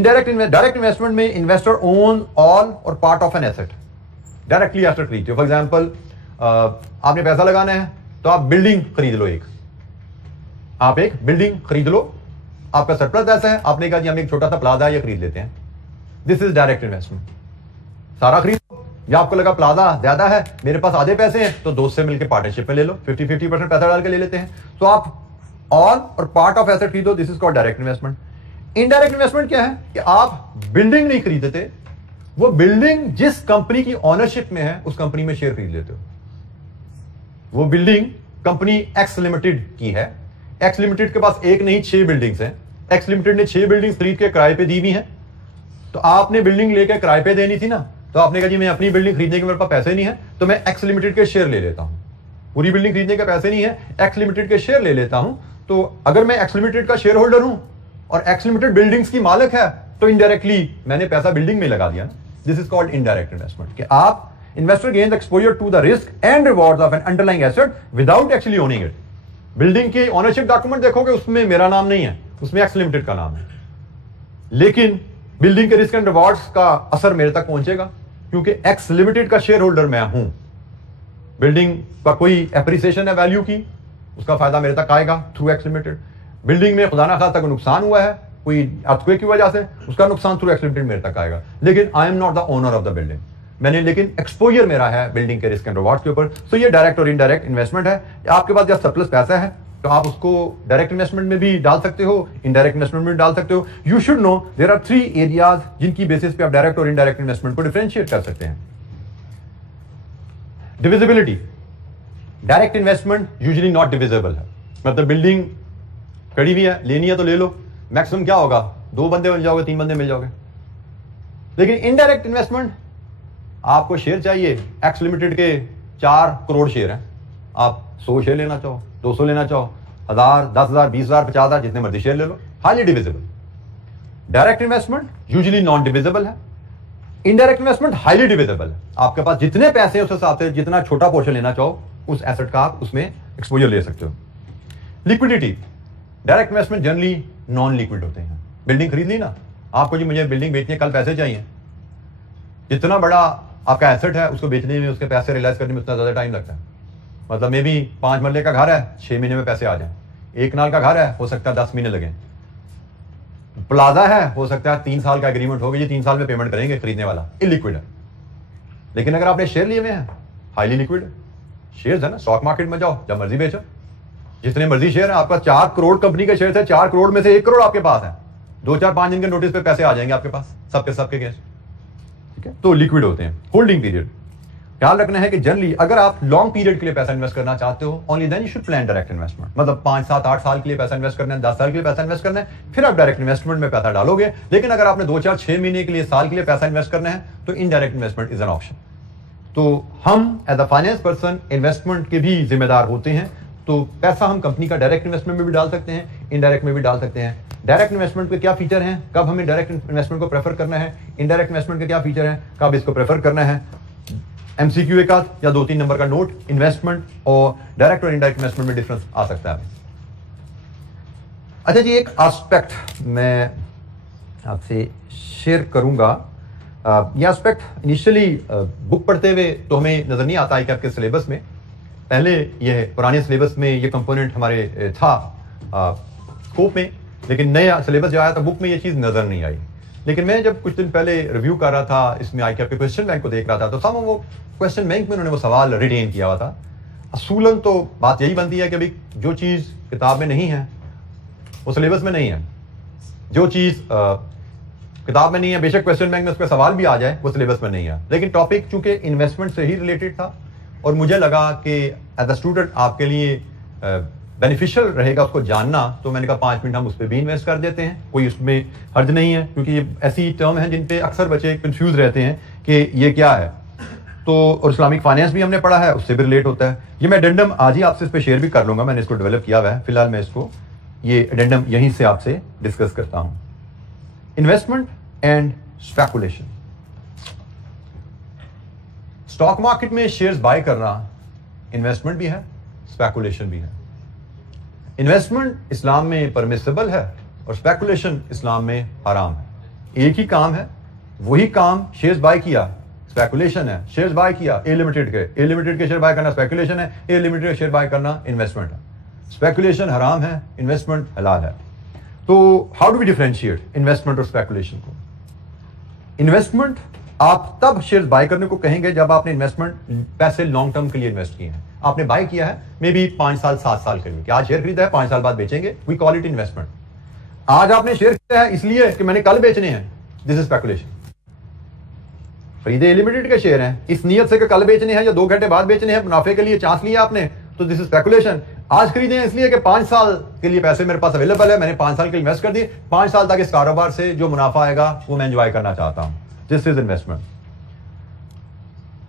Direct investment में इन्वेस्टर ओन ऑल और part of an asset, directly asset खरीदते हो। फॉर एग्जांपल आपने पैसा लगाना है तो आप बिल्डिंग खरीद लो, आप एक बिल्डिंग खरीद लो, आपका सरप्लस पैसा है, आपने कहा जी हम एक छोटा सा प्लाजा ये खरीद लेते हैं, दिस इज डायरेक्ट इन्वेस्टमेंट। सारा खरीद लो, या आपको लगा प्लाजा ज्यादा है, मेरे पास आधे पैसे हैं, तो दोस्त से मिलकर पार्टनरशिप में ले लो, 50-50% पैसा डाल के ले लेते हैं। तो आप ऑल और पार्ट ऑफ एसेट खरीदो, this is called direct investment. Indirect investment क्या है कि आप बिल्डिंग नहीं खरीदते, वो बिल्डिंग जिस कंपनी की ऑनरशिप में है उस कंपनी में शेयर खरीद लेते हो। वो बिल्डिंग कंपनी एक्स लिमिटेड की है, एक्स लिमिटेड के पास एक नहीं 6 बिल्डिंग्स हैं, एक्स लिमिटेड ने 6 बिल्डिंग्स खरीद के किराए पे दी हुई हैं। तो आपने बिल्डिंग लेके किराए पे देनी थी ना, तो आपने कहा जी मैं अपनी बिल्डिंग खरीदने के मेरे पास पैसे नहीं है, तो मैं एक्स लिमिटेड के शेयर ले लेता हूं। पूरी बिल्डिंग खरीदने के पैसे नहीं है, एक्स लिमिटेड के शेयर ले लेता हूं। तो अगर मैं एक्स लिमिटेड का शेयर होल्डर हूं और एक्स लिमिटेड बिल्डिंग्स की मालिक है तो इनडायरेक्टली मैंने पैसा बिल्डिंग में लगा दिया ना। This is called indirect investment, कि आप investor gains exposure to the risk and rewards of an underlying asset without actually owning it. Building की ओनरशिप डॉक्यूमेंट देखोगे उसमें मेरा नाम नहीं है, उसमें एक्स लिमिटेड का नाम है, लेकिन बिल्डिंग के रिस्क एंड रिवॉर्ड्स का असर मेरे तक पहुंचेगा क्योंकि एक्स लिमिटेड का शेयर होल्डर मैं हूं। बिल्डिंग का कोई एप्रिसिएशन है वैल्यू की, उसका फायदा मेरे तक आएगा थ्रू एक्स लिमिटेड। बिल्डिंग में खुदा ना खास्ता कोई नुकसान हुआ है कोई अर्थक्वेक की वजह से, उसका नुकसान थ्रू एक्स लिमिटेड मेरे तक आएगा, लेकिन I am not the owner of the building, मैंने लेकिन एक्सपोजर मेरा है बिल्डिंग के रिस्क एंड रिवॉर्ड्स के ऊपर। तो ये डायरेक्ट और इनडायरेक्ट इन्वेस्टमेंट है। आपके पास जब सरप्लस पैसा है तो आप उसको डायरेक्ट इन्वेस्टमेंट में भी डाल सकते हो, इनडायरेक्ट इन्वेस्टमेंट में भी डाल सकते हो। You should know there are 3 areas जिनकी बेसिस पे आप डायरेक्ट और इनडायरेक्ट इन्वेस्टमेंट को डिफरेंशिएट कर सकते हैं। Divisibility, direct investment usually not divisible है, मतलब बिल्डिंग खड़ी हुई है, लेनी है तो ले लो, मैक्सिमम क्या होगा 2 बंदे मिल जाओगे, 3 बंदे मिल जाओगे। लेकिन इनडायरेक्ट इन्वेस्टमेंट, आपको शेयर चाहिए, एक्स लिमिटेड के 4 करोड़ शेयर हैं, आप 100 शेयर लेना चाहो, 200 लेना चाहो, 1000, 10,000, 20,000, 50,000 जितने मर्जी शेयर ले लो, highly divisible. Direct investment usually non divisible है, इनडायरेक्ट इन्वेस्टमेंट हाईली डिविजिबल है। आपके पास जितने पैसे हैं उस हिसाब से जितना छोटा पोर्शन लेना चाहो उस एसेट का आप उसमें एक्सपोजर ले सकते हो। Liquidity, direct investment generally non liquid होते हैं। बिल्डिंग खरीद ली ना, आपको जी मुझे बिल्डिंग बेचनी है, कल पैसे चाहिए, जितना बड़ा आपका एसेट है उसको बेचने में, उसके पैसे रियलाइज करने में उतना ज्यादा टाइम लगता है। मतलब मे भी 5 मरले का घर है, 6 महीने में पैसे आ जाए, 1 नाल का घर है, हो सकता है 10 महीने लगे, प्लाजा है, हो सकता है 3 साल का एग्रीमेंट होगा, ये 3 साल में पेमेंट करेंगे खरीदने वाला, इलिक्विड है। लेकिन अगर आपने शेयर लिए हुए हैं, हाईली लिक्विड है। शेयर है ना, स्टॉक मार्केट में जाओ, जब मर्जी बेचो, जितने मर्जी शेयर है, आपका 4 करोड़ कंपनी के शेयर है, 4 करोड़ में से 1 करोड़ आपके पास है, 2-4-5 दिन के नोटिस पे पैसे आ जाएंगे आपके पास, सबके केस, ठीक है। तो लिक्विड होते हैं। होल्डिंग पीरियड, ख्याल रखना है कि जनरली अगर आप लॉन्ग पीरियड के लिए पैसा इन्वेस्ट करना चाहते हो, only then you should plan direct investment. मतलब 5, 7, 8 साल के लिए पैसा इन्वेस्ट करना है, 10 साल के लिए पैसा इन्वेस्ट करना है, फिर आप डायरेक्ट इन्वेस्टमेंट में पैसा डालोगे। लेकिन अगर आपने 2, 4, 6 महीने के लिए, साल के लिए पैसा इन्वेस्ट करना है तो indirect investment is an option. तो हम as a finance person investment के भी जिम्मेदार होते हैं। तो पैसा हम कंपनी का डायरेक्ट इन्वेस्टमेंट में भी डाल सकते हैं, इनडायरेक्ट में भी डाल सकते हैं। डायरेक्ट इन्वेस्टमेंट के क्या फीचर हैं, कब हमें डायरेक्ट इन्वेस्टमेंट को प्रेफर करना है, इनडायरेक्ट इन्वेस्टमेंट के क्या फीचर हैं, कब इसको प्रेफर करना है। एमसीक्यू एक आध या 2-3 नंबर का नोट, इन्वेस्टमेंट और डायरेक्ट और इनडायरेक्ट इन्वेस्टमेंट में डिफरेंस आ सकता है। अच्छा जी, एक एस्पेक्ट मैं आपसे शेयर करूंगा। यह एस्पेक्ट इनिशियली बुक पढ़ते हुए तो हमें नजर नहीं आता है कि आपके सिलेबस में, पहले यह पुराने सिलेबस में ये कंपोनेंट हमारे था स्कोप में, लेकिन नया सिलेबस जो आया था बुक में ये चीज़ नजर नहीं आई। लेकिन मैं जब कुछ दिन पहले रिव्यू कर रहा था, इसमें आई के आपके क्वेश्चन बैंक को देख रहा था, तो सम वो क्वेश्चन बैंक में उन्होंने वो सवाल रिटेन किया हुआ था। असूलन तो बात यही बनती है कि भाई जो चीज़ किताब में नहीं है वो सिलेबस में नहीं है, जो चीज़ किताब में नहीं है, बेशक क्वेश्चन बैंक में उस पर सवाल भी आ जाए, वो सिलेबस में नहीं है। लेकिन टॉपिक चूंकि इन्वेस्टमेंट से ही रिलेटेड था और मुझे लगा कि एज अ स्टूडेंट आपके लिए बेनिफिशियल रहेगा उसको जानना, तो मैंने कहा 5 मिनट हम उस पर भी इन्वेस्ट कर देते हैं, कोई उसमें हर्ज नहीं है। क्योंकि ये ऐसी टर्म है जिन पे अक्सर बच्चे कंफ्यूज रहते हैं कि ये क्या है। तो और इस्लामिक फाइनेंस भी हमने पढ़ा है, उससे भी रिलेट होता है। ये मैं एडेंडम आज ही आपसे इस पर शेयर भी कर लूंगा, मैंने इसको डेवलप किया हुआ है। फिलहाल मैं इसको ये एडेंडम यहीं से आपसे डिस्कस करता हूं। Investment and speculation. Stock market में शेयर्स बाय करना इन्वेस्टमेंट भी है, स्पेकुलेशन भी है। इन्वेस्टमेंट इस्लाम में परमिसिबल है और स्पेकुलेशन इस्लाम में हराम है। एक ही काम है, वही काम शेयर्स बाय किया स्पेकुलेशन है, शेयर्स बाय किया ए लिमिटेड के शेयर बाय करना स्पेकुलेशन है, ए लिमिटेड के शेयर बाय करना इन्वेस्टमेंट है। स्पेकुलेशन हराम है, इन्वेस्टमेंट हलाल है। तो how do we differentiate investment और स्पेकुलेशन को? इन्वेस्टमेंट आप तब शेयर्स बाय करने को कहेंगे जब आपने इन्वेस्टमेंट पैसे लॉन्ग टर्म के लिए इन्वेस्ट किए हैं, आपने बाय किया है मे बी 5 साल 7 साल के लिए, कि आज शेयर खरीदा है 5 साल बाद बेचेंगे, वी कॉल इट इन्वेस्टमेंट। आज आपने शेयर खरीदा है इसलिए कि मैंने कल बेचने हैं, दिस इज स्पेकुलेशन। खरीदे लिमिटेड के शेयर हैं इस नियत से कि कल बेचने हैं या 2 घंटे बाद बेचने हैं, मुनाफे के लिए चांस लिया आपने, तो दिस इज स्पेकुलेशन। आज खरीदे हैं इसलिए कि 5 साल के लिए पैसे मेरे पास अवेलेबल है, मैंने 5 साल के लिए इन्वेस्ट कर दिए, 5 साल तक इस कारोबार से जो मुनाफा आएगा वो मैं एंजॉय करना चाहता हूं, this is investment.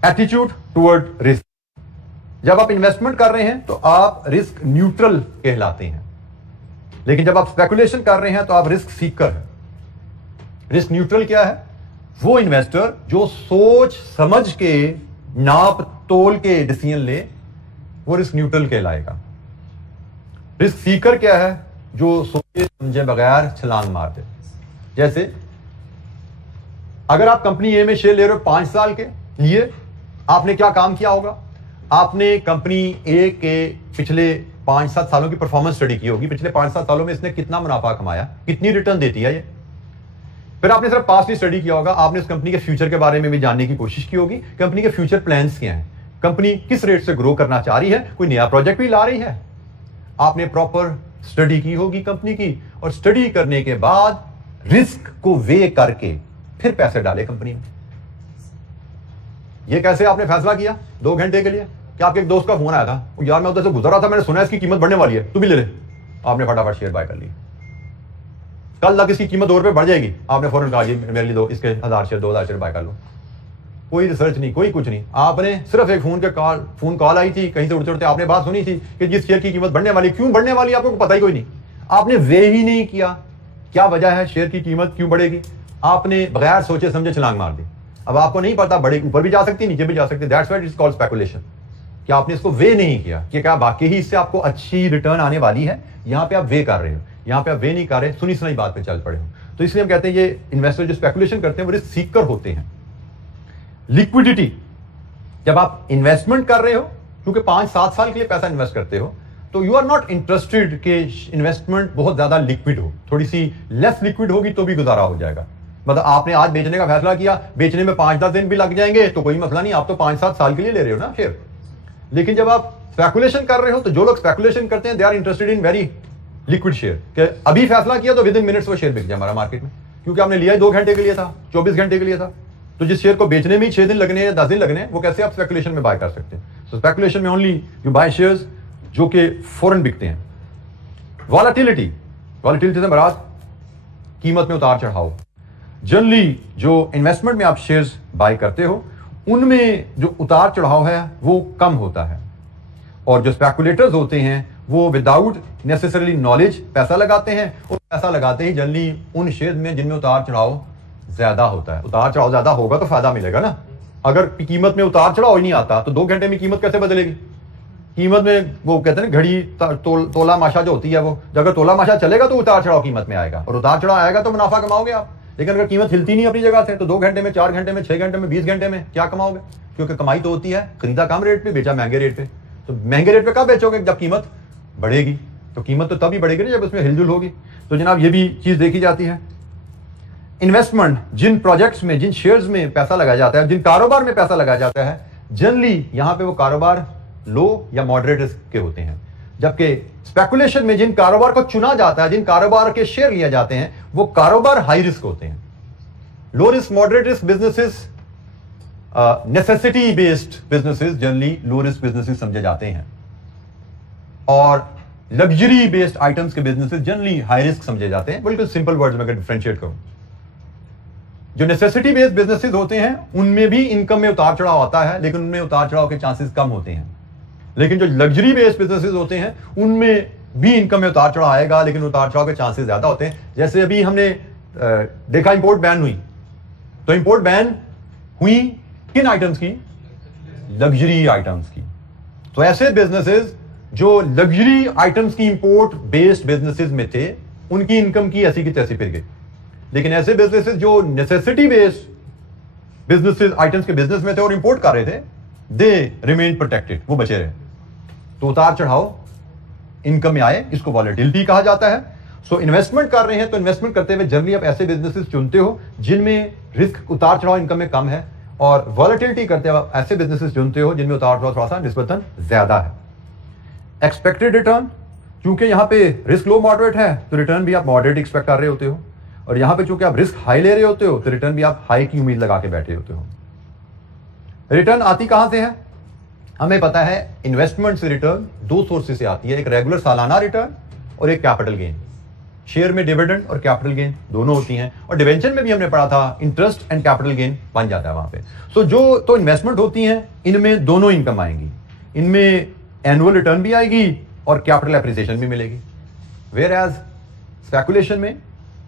Attitude toward risk. जब आप इन्वेस्टमेंट कर रहे हैं तो आप रिस्क न्यूट्रल कहलाते हैं, लेकिन जब आप स्पेकुलेशन कर रहे हैं तो आप रिस्क सीकर हैं। रिस्क न्यूट्रल क्या है? वो इन्वेस्टर जो सोच समझ के नाप तोल के डिसीजन ले, वो रिस्क न्यूट्रल कहलाएगा। रिस्क सीकर क्या है? जो सोचे समझे बगैर छलांग मार दे। जैसे अगर आप कंपनी ए में शेयर ले रहे हो 5 साल के लिए, आपने क्या काम किया होगा? आपने कंपनी ए के पिछले 5-7 सालों की परफॉर्मेंस स्टडी की होगी, पिछले 5-7 सालों में इसने कितना मुनाफा कमाया, कितनी रिटर्न देती है ये। फिर आपने सिर्फ पास्ट ही स्टडी किया होगा, आपने उस कंपनी के फ्यूचर के बारे में भी जानने की कोशिश की होगी, कंपनी के फ्यूचर प्लान्स क्या हैं, कंपनी किस रेट से ग्रो करना चाह रही है, कोई नया प्रोजेक्ट भी ला रही है। आपने प्रॉपर स्टडी की होगी कंपनी की, और स्टडी करने के बाद रिस्क को वे करके फिर पैसे डाले कंपनी में। ये कैसे आपने फैसला किया 2 घंटे के लिए? कि आपके एक दोस्त का फोन आया था, यार मैं उधर से गुजर रहा था, मैंने सुना इसकी कीमत बढ़ने वाली है, तू भी ले ले। आपने फटाफट शेयर बाय कर ली। कल तक इसकी कीमत 2 रुपए बढ़ जाएगी, आपने फौरन कहा मेरे लिए दो इसके 1000 शेयर 2000 शेयर बाय कर लो। कोई रिसर्च नहीं, कोई कुछ नहीं, आपने सिर्फ एक फोन कॉल आई थी कहीं से उड़ते उड़ते, आपने बात सुनी थी कि जिस शेयर की कीमत बढ़ने वाली, क्यों बढ़ने वाली आपको पता ही कोई नहीं, आपने वे ही नहीं किया क्या वजह है शेयर की कीमत क्यों बढ़ेगी, आपने बगैर सोचे समझे छलांग मार दी। अब आपको नहीं पता, बड़े ऊपर भी जा सकती नीचे भी जा सकती, that's why it's called speculation. कि आपने इसको वे नहीं किया कि क्या वाकई ही इससे आपको अच्छी रिटर्न आने वाली है, यहां पे आप वे कर रहे हो, यहां पे आप वे नहीं कर रहे, सुनी सुनाई बात पे चल पड़े हो। तो इसलिए हम कहते हैं ये इन्वेस्टर जो स्पेकुलेशन करते हैं वो रिस्क सीकर होते हैं। लिक्विडिटी, जब आप इन्वेस्टमेंट कर रहे हो, क्योंकि 5-7 साल के लिए पैसा इन्वेस्ट करते हो, तो यू आर नॉट इंटरेस्टेड कि इन्वेस्टमेंट बहुत ज्यादा लिक्विड हो, थोड़ी सी लेस लिक्विड होगी तो भी गुजारा हो जाएगा। मतलब आपने आज बेचने का फैसला किया, बेचने में 5-10 दिन भी लग जाएंगे तो कोई मसला नहीं, आप तो 5-7 साल के लिए ले रहे हो ना शेयर। लेकिन जब आप स्पेकुलेशन कर रहे हो, तो जो लोग स्पेकुलेशन करते हैं they are interested in very liquid share, कि अभी फैसला किया तो विद इन मिनट्स वो शेयर बिक जाए हमारा मार्केट में, क्योंकि आपने लिया ही 2 घंटे के लिए था, 24 घंटे के लिए था। तो जिस शेयर को बेचने में ही 6 दिन लगने या 10 दिन लगने, वो कैसे आप स्पेकुलेशन में बाय कर सकते हैं? तो स्पेकुलेशन में ओनली यू बाय शेयर्स जो कि फौरन बिकते हैं। वॉलेटिलिटी से मुराद कीमत में उतार चढ़ाव। जनरली जो इन्वेस्टमेंट में आप शेयर्स बाय करते हो उनमें जो उतार चढ़ाव है वो कम होता है, और जो स्पेकुलेटर्स होते हैं वो विदाउट नेसेसरली नॉलेज पैसा लगाते हैं, और पैसा लगाते ही जनरली उन शेयर्स में जिनमें उतार चढ़ाव ज्यादा होता है। उतार चढ़ाव ज्यादा होगा तो फायदा मिलेगा ना। अगर कीमत में उतार चढ़ाव ही नहीं आता तो 2 घंटे में कीमत कैसे बदलेगी? कीमत में वो कहते हैं ना घड़ी तोला माशा जो होती है, वो अगर तोला माशा चलेगा तो उतार चढ़ाव कीमत में आएगा, और उतार चढ़ाव आएगा तो मुनाफा कमाओगे आप। लेकिन अगर कीमत हिलती नहीं अपनी जगह से तो 2 घंटे में, 4 घंटे में, 6 घंटे में, 20 घंटे में क्या कमाओगे? क्योंकि कमाई तो होती है खरीदा कम रेट पे, बेचा महंगे रेट पे। तो महंगे रेट पे कब बेचोगे? जब कीमत बढ़ेगी। तो कीमत तो तभी बढ़ेगी ना जब उसमें हिलजुल होगी। तो जनाब ये भी चीज देखी जाती है। इन्वेस्टमेंट, जिन प्रोजेक्ट्स में, जिन शेयर्स में पैसा लगाया जाता है, जिन कारोबार में पैसा लगाया जाता है, जनरली यहां पे वो कारोबार लो या मॉडरेट रिस्क के होते हैं। जबकि स्पेकुलेशन में जिन कारोबार को चुना जाता है, जिन कारोबार के शेयर लिए जाते हैं, वो कारोबार हाई रिस्क होते हैं। Low risk, moderate risk businesses, necessity based businesses generally low risk businesses समझे जाते हैं, और लग्जरी बेस्ड आइटम्स के बिजनेसेस जनरली हाई रिस्क समझे जाते हैं। बिल्कुल सिंपल वर्ड्स में अगर डिफरेंशिएट करूं, जो नेसेसिटी बेस्ड बिजनेसेस होते हैं उनमें भी इनकम में उतार चढ़ाव आता है, लेकिन उनमें उतार चढ़ाव के चांसेस कम होते हैं। लेकिन जो लग्जरी बेस्ड बिजनेसेस होते हैं उनमें भी इनकम में उतार चढ़ाव आएगा, लेकिन उतार चढ़ाव के चांसेस ज्यादा होते हैं। जैसे अभी हमने देखा इंपोर्ट बैन हुई, तो इंपोर्ट बैन हुई किन आइटम्स की? लग्जरी आइटम्स की। तो ऐसे बिजनेसेस जो लग्जरी आइटम्स की इंपोर्ट बेस्ड बिजनेसेस में थे, उनकी इनकम की ऐसी की तैसी फिर गई। लेकिन ऐसे बिजनेसेस जो नेसेसिटी बेस्ड बिजनेसेस आइटम्स के बिजनेस में थे और इंपोर्ट कर रहे थे, दे रिमेन प्रोटेक्टेड, वो बचे रहे। तो उतार चढ़ाव इनकम में आए, इसको वॉलेटिलिटी कहा जाता है। सो इन्वेस्टमेंट कर रहे हैं तो इन्वेस्टमेंट करते हुए जनरली आप ऐसे बिजनेसेस चुनते हो जिनमें रिस्क, उतार चढ़ाव इनकम में कम है, और वॉलेटिलिटी करते हुए आप ऐसे बिजनेसेस चुनते हो जिनमें उतार चढ़ाव थोड़ा सा निस्बतन ज्यादा है। एक्सपेक्टेड रिटर्न, क्योंकि यहां पे रिस्क लो मॉडरेट है तो रिटर्न भी आप मॉडरेट एक्सपेक्ट कर रहे होते हो, और यहां पे चूंकि आप रिस्क हाई ले रहे होते हो तो रिटर्न भी आप हाई की उम्मीद लगा के बैठे होते हो। रिटर्न आती कहां से है? हमें पता है इन्वेस्टमेंट से रिटर्न 2 सोर्सेस से आती है, एक रेगुलर सालाना रिटर्न और एक कैपिटल गेन। शेयर में डिविडेंड और कैपिटल गेन दोनों होती हैं, और डिवेंचर में भी हमने पढ़ा था इंटरेस्ट एंड कैपिटल गेन बन जाता है वहां पे। सो जो तो इन्वेस्टमेंट होती हैं इनमें दोनों इनकम आएंगी, इनमें एनुअल रिटर्न भी आएगी और कैपिटल एप्रिसिएशन भी मिलेगी। वेयर एज स्पेकुलेशन में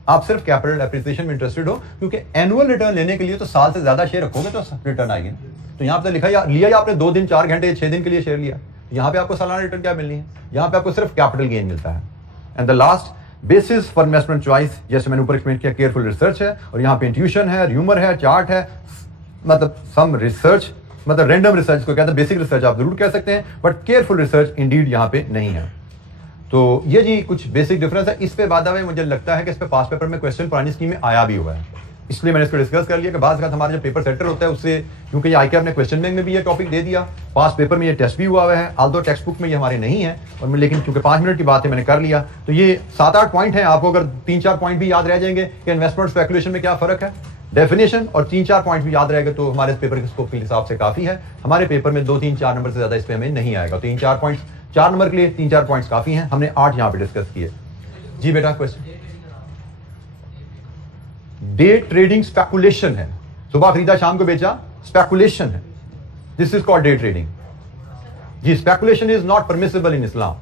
आप सिर्फ कैपिटल एप्रिसिएशन में इंटरेस्टेड हो, क्योंकि एनुअल रिटर्न लेने के लिए तो साल से ज्यादा शेयर रखोगे तो रिटर्न आएगी। तो यहां पे लिखा लिया आपने 2 दिन, 4 घंटे, 6 दिन के लिए शेयर लिया, यहां पे आपको सालाना रिटर्न क्या मिलनी है? यहां पे आपको सिर्फ कैपिटल गेन मिलता है। And the last basis for investment choice, जैसे मैंने ऊपर एक्सप्लेन किया, केयरफुल रिसर्च है, और यहां पे इंट्यूशन है, र्यूमर है, चार्ट है, मतलब सम रिसर्च, मतलब रैंडम रिसर्च को कहते हैं, बेसिक रिसर्च आप जरूर कह सकते हैं, बट केयरफुल रिसर्च इंडीड यहां पे नहीं है। तो ये जी कुछ बेसिक डिफरेंस है। इस पे बाद में मुझे लगता है कि इस पे पास पेपर में क्वेश्चन पुरानी स्कीम में आया भी हुआ है, इसलिए मैंने इसको डिस्कस कर लिया कि बाद हमारा जो पेपर सेंटर होता है उससे, क्योंकि ये आईकेआर ने क्वेश्चन बैंक में भी ये टॉपिक दे दिया, पास पेपर में ये टेस्ट भी हुआ है, आल्दो टेक्स्ट बुक में ये हमारे नहीं है, और लेकिन क्योंकि 5 मिनट की बात है मैंने कर लिया। तो ये 7-8 पॉइंट है, आपको अगर 3-4 पॉइंट भी याद रह जाएंगे कि इन्वेस्टमेंट स्पेकुलेशन में क्या फर्क है, डेफिनेशन, और 3-4 पॉइंट भी याद रहेगा तो हमारे पेपर के स्कोप के हिसाब से काफी है। हमारे पेपर में 2-3-4 नंबर से ज्यादा इस पे हमें नहीं आएगा। 3-4 पॉइंट, 4 नंबर के लिए 3-4 पॉइंट्स काफी हैं, हमने 8 यहाँ पे डिस्कस किए। जी बेटा क्वेश्चन। डे ट्रेडिंग स्पेकुलेशन है, सुबह खरीदा शाम को बेचा, स्पेकुलेशन है, this is called day trading. जी, speculation is not permissible in Islam.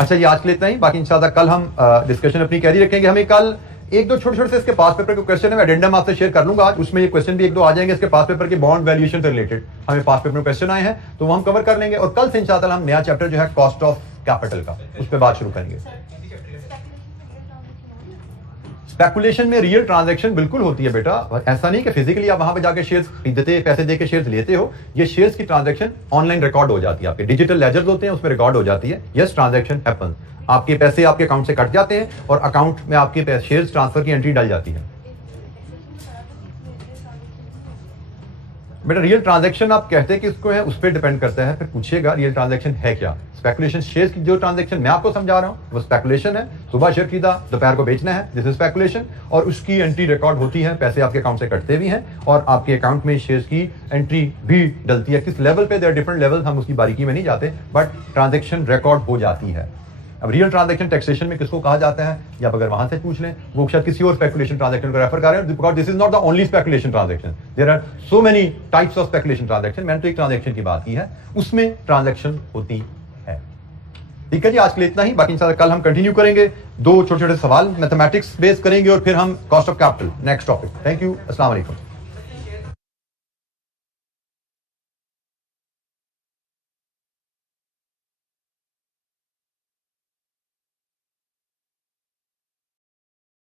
अच्छा, ये आज के लिए इतना ही, बाकी इंशाल्लाह कल हम डिस्कशन अपनी कैरी रखेंगे। हमें कल 1-2 छोटे-छोटे से इसके पास पेपर के क्वेश्चन है, एडेंडम आपसे शेयर कर लूंगा आज, उसमें ये क्वेश्चन भी 1-2 आ जाएंगे इसके पास पेपर के बॉन्ड वैल्यूएशन से रिलेटेड, हमें पास पेपर में क्वेश्चन आए हैं तो वो हम कवर कर लेंगे, और कल से इंशाल्लाह हम नया चैप्टर जो है कॉस्ट ऑफ कैपिटल का, उस पर बात शुरू करेंगे। स्पेकुलेशन में रियल ट्रांजैक्शन बिल्कुल होती है बेटा, ऐसा नहीं कि फिजिकली आप वहां पे जाके शेयर्स खरीदते, पैसे देके शेयर्स लेते हो, ये शेयर्स की ट्रांजैक्शन ऑनलाइन रिकॉर्ड हो जाती है, आपके डिजिटल लेजर्स होते हैं उसमें रिकॉर्ड हो जाती है। यस, ट्रांजैक्शन हैपन्स, आपके पैसे आपके अकाउंट से कट जाते हैं और अकाउंट में आपके शेयर्स ट्रांसफर की एंट्री डल जाती है। बेटा रियल ट्रांजैक्शन आप कहते हैं कि इसको है, उस पर डिपेंड करता है, फिर पूछिएगा रियल ट्रांजैक्शन है क्या। स्पेकुलेशन शेयर की जो ट्रांजैक्शन मैं आपको समझा रहा हूं वो स्पेकुलेशन है, सुबह शेयर खरीदा दोपहर को बेचना है, दिस इज स्पेकुलेशन, और उसकी एंट्री रिकॉर्ड होती है, पैसे आपके अकाउंट से कटते भी हैं और आपके अकाउंट में शेयर्स की एंट्री भी डलती है। किस लेवल पे, देयर डिफरेंट लेवल, हम उसकी बारीकी में नहीं जाते, बट ट्रांजैक्शन रिकॉर्ड हो जाती है। अब रियल ट्रांजैक्शन टैक्सेशन में किसको कहा जाता है, या आप अगर वहां से पूछ लें, वो शायद किसी और स्पेकुलेशन ट्रांजैक्शन को रेफर कर रहे हैं, because this is not the only speculation transaction, there are so many types of speculation transaction. मैंने तो एक ट्रांजैक्शन की बात की है, उसमें ट्रांजैक्शन होती है। ठीक है जी, आज के लिए इतना ही, बाकी इंशाल्लाह कल हम कंटिन्यू करेंगे, 2 छोटे छोटे सवाल मैथमेटिक्स बेस करेंगे और फिर हम cost of capital next topic. Thank you, अस्सलाम वालेकुम।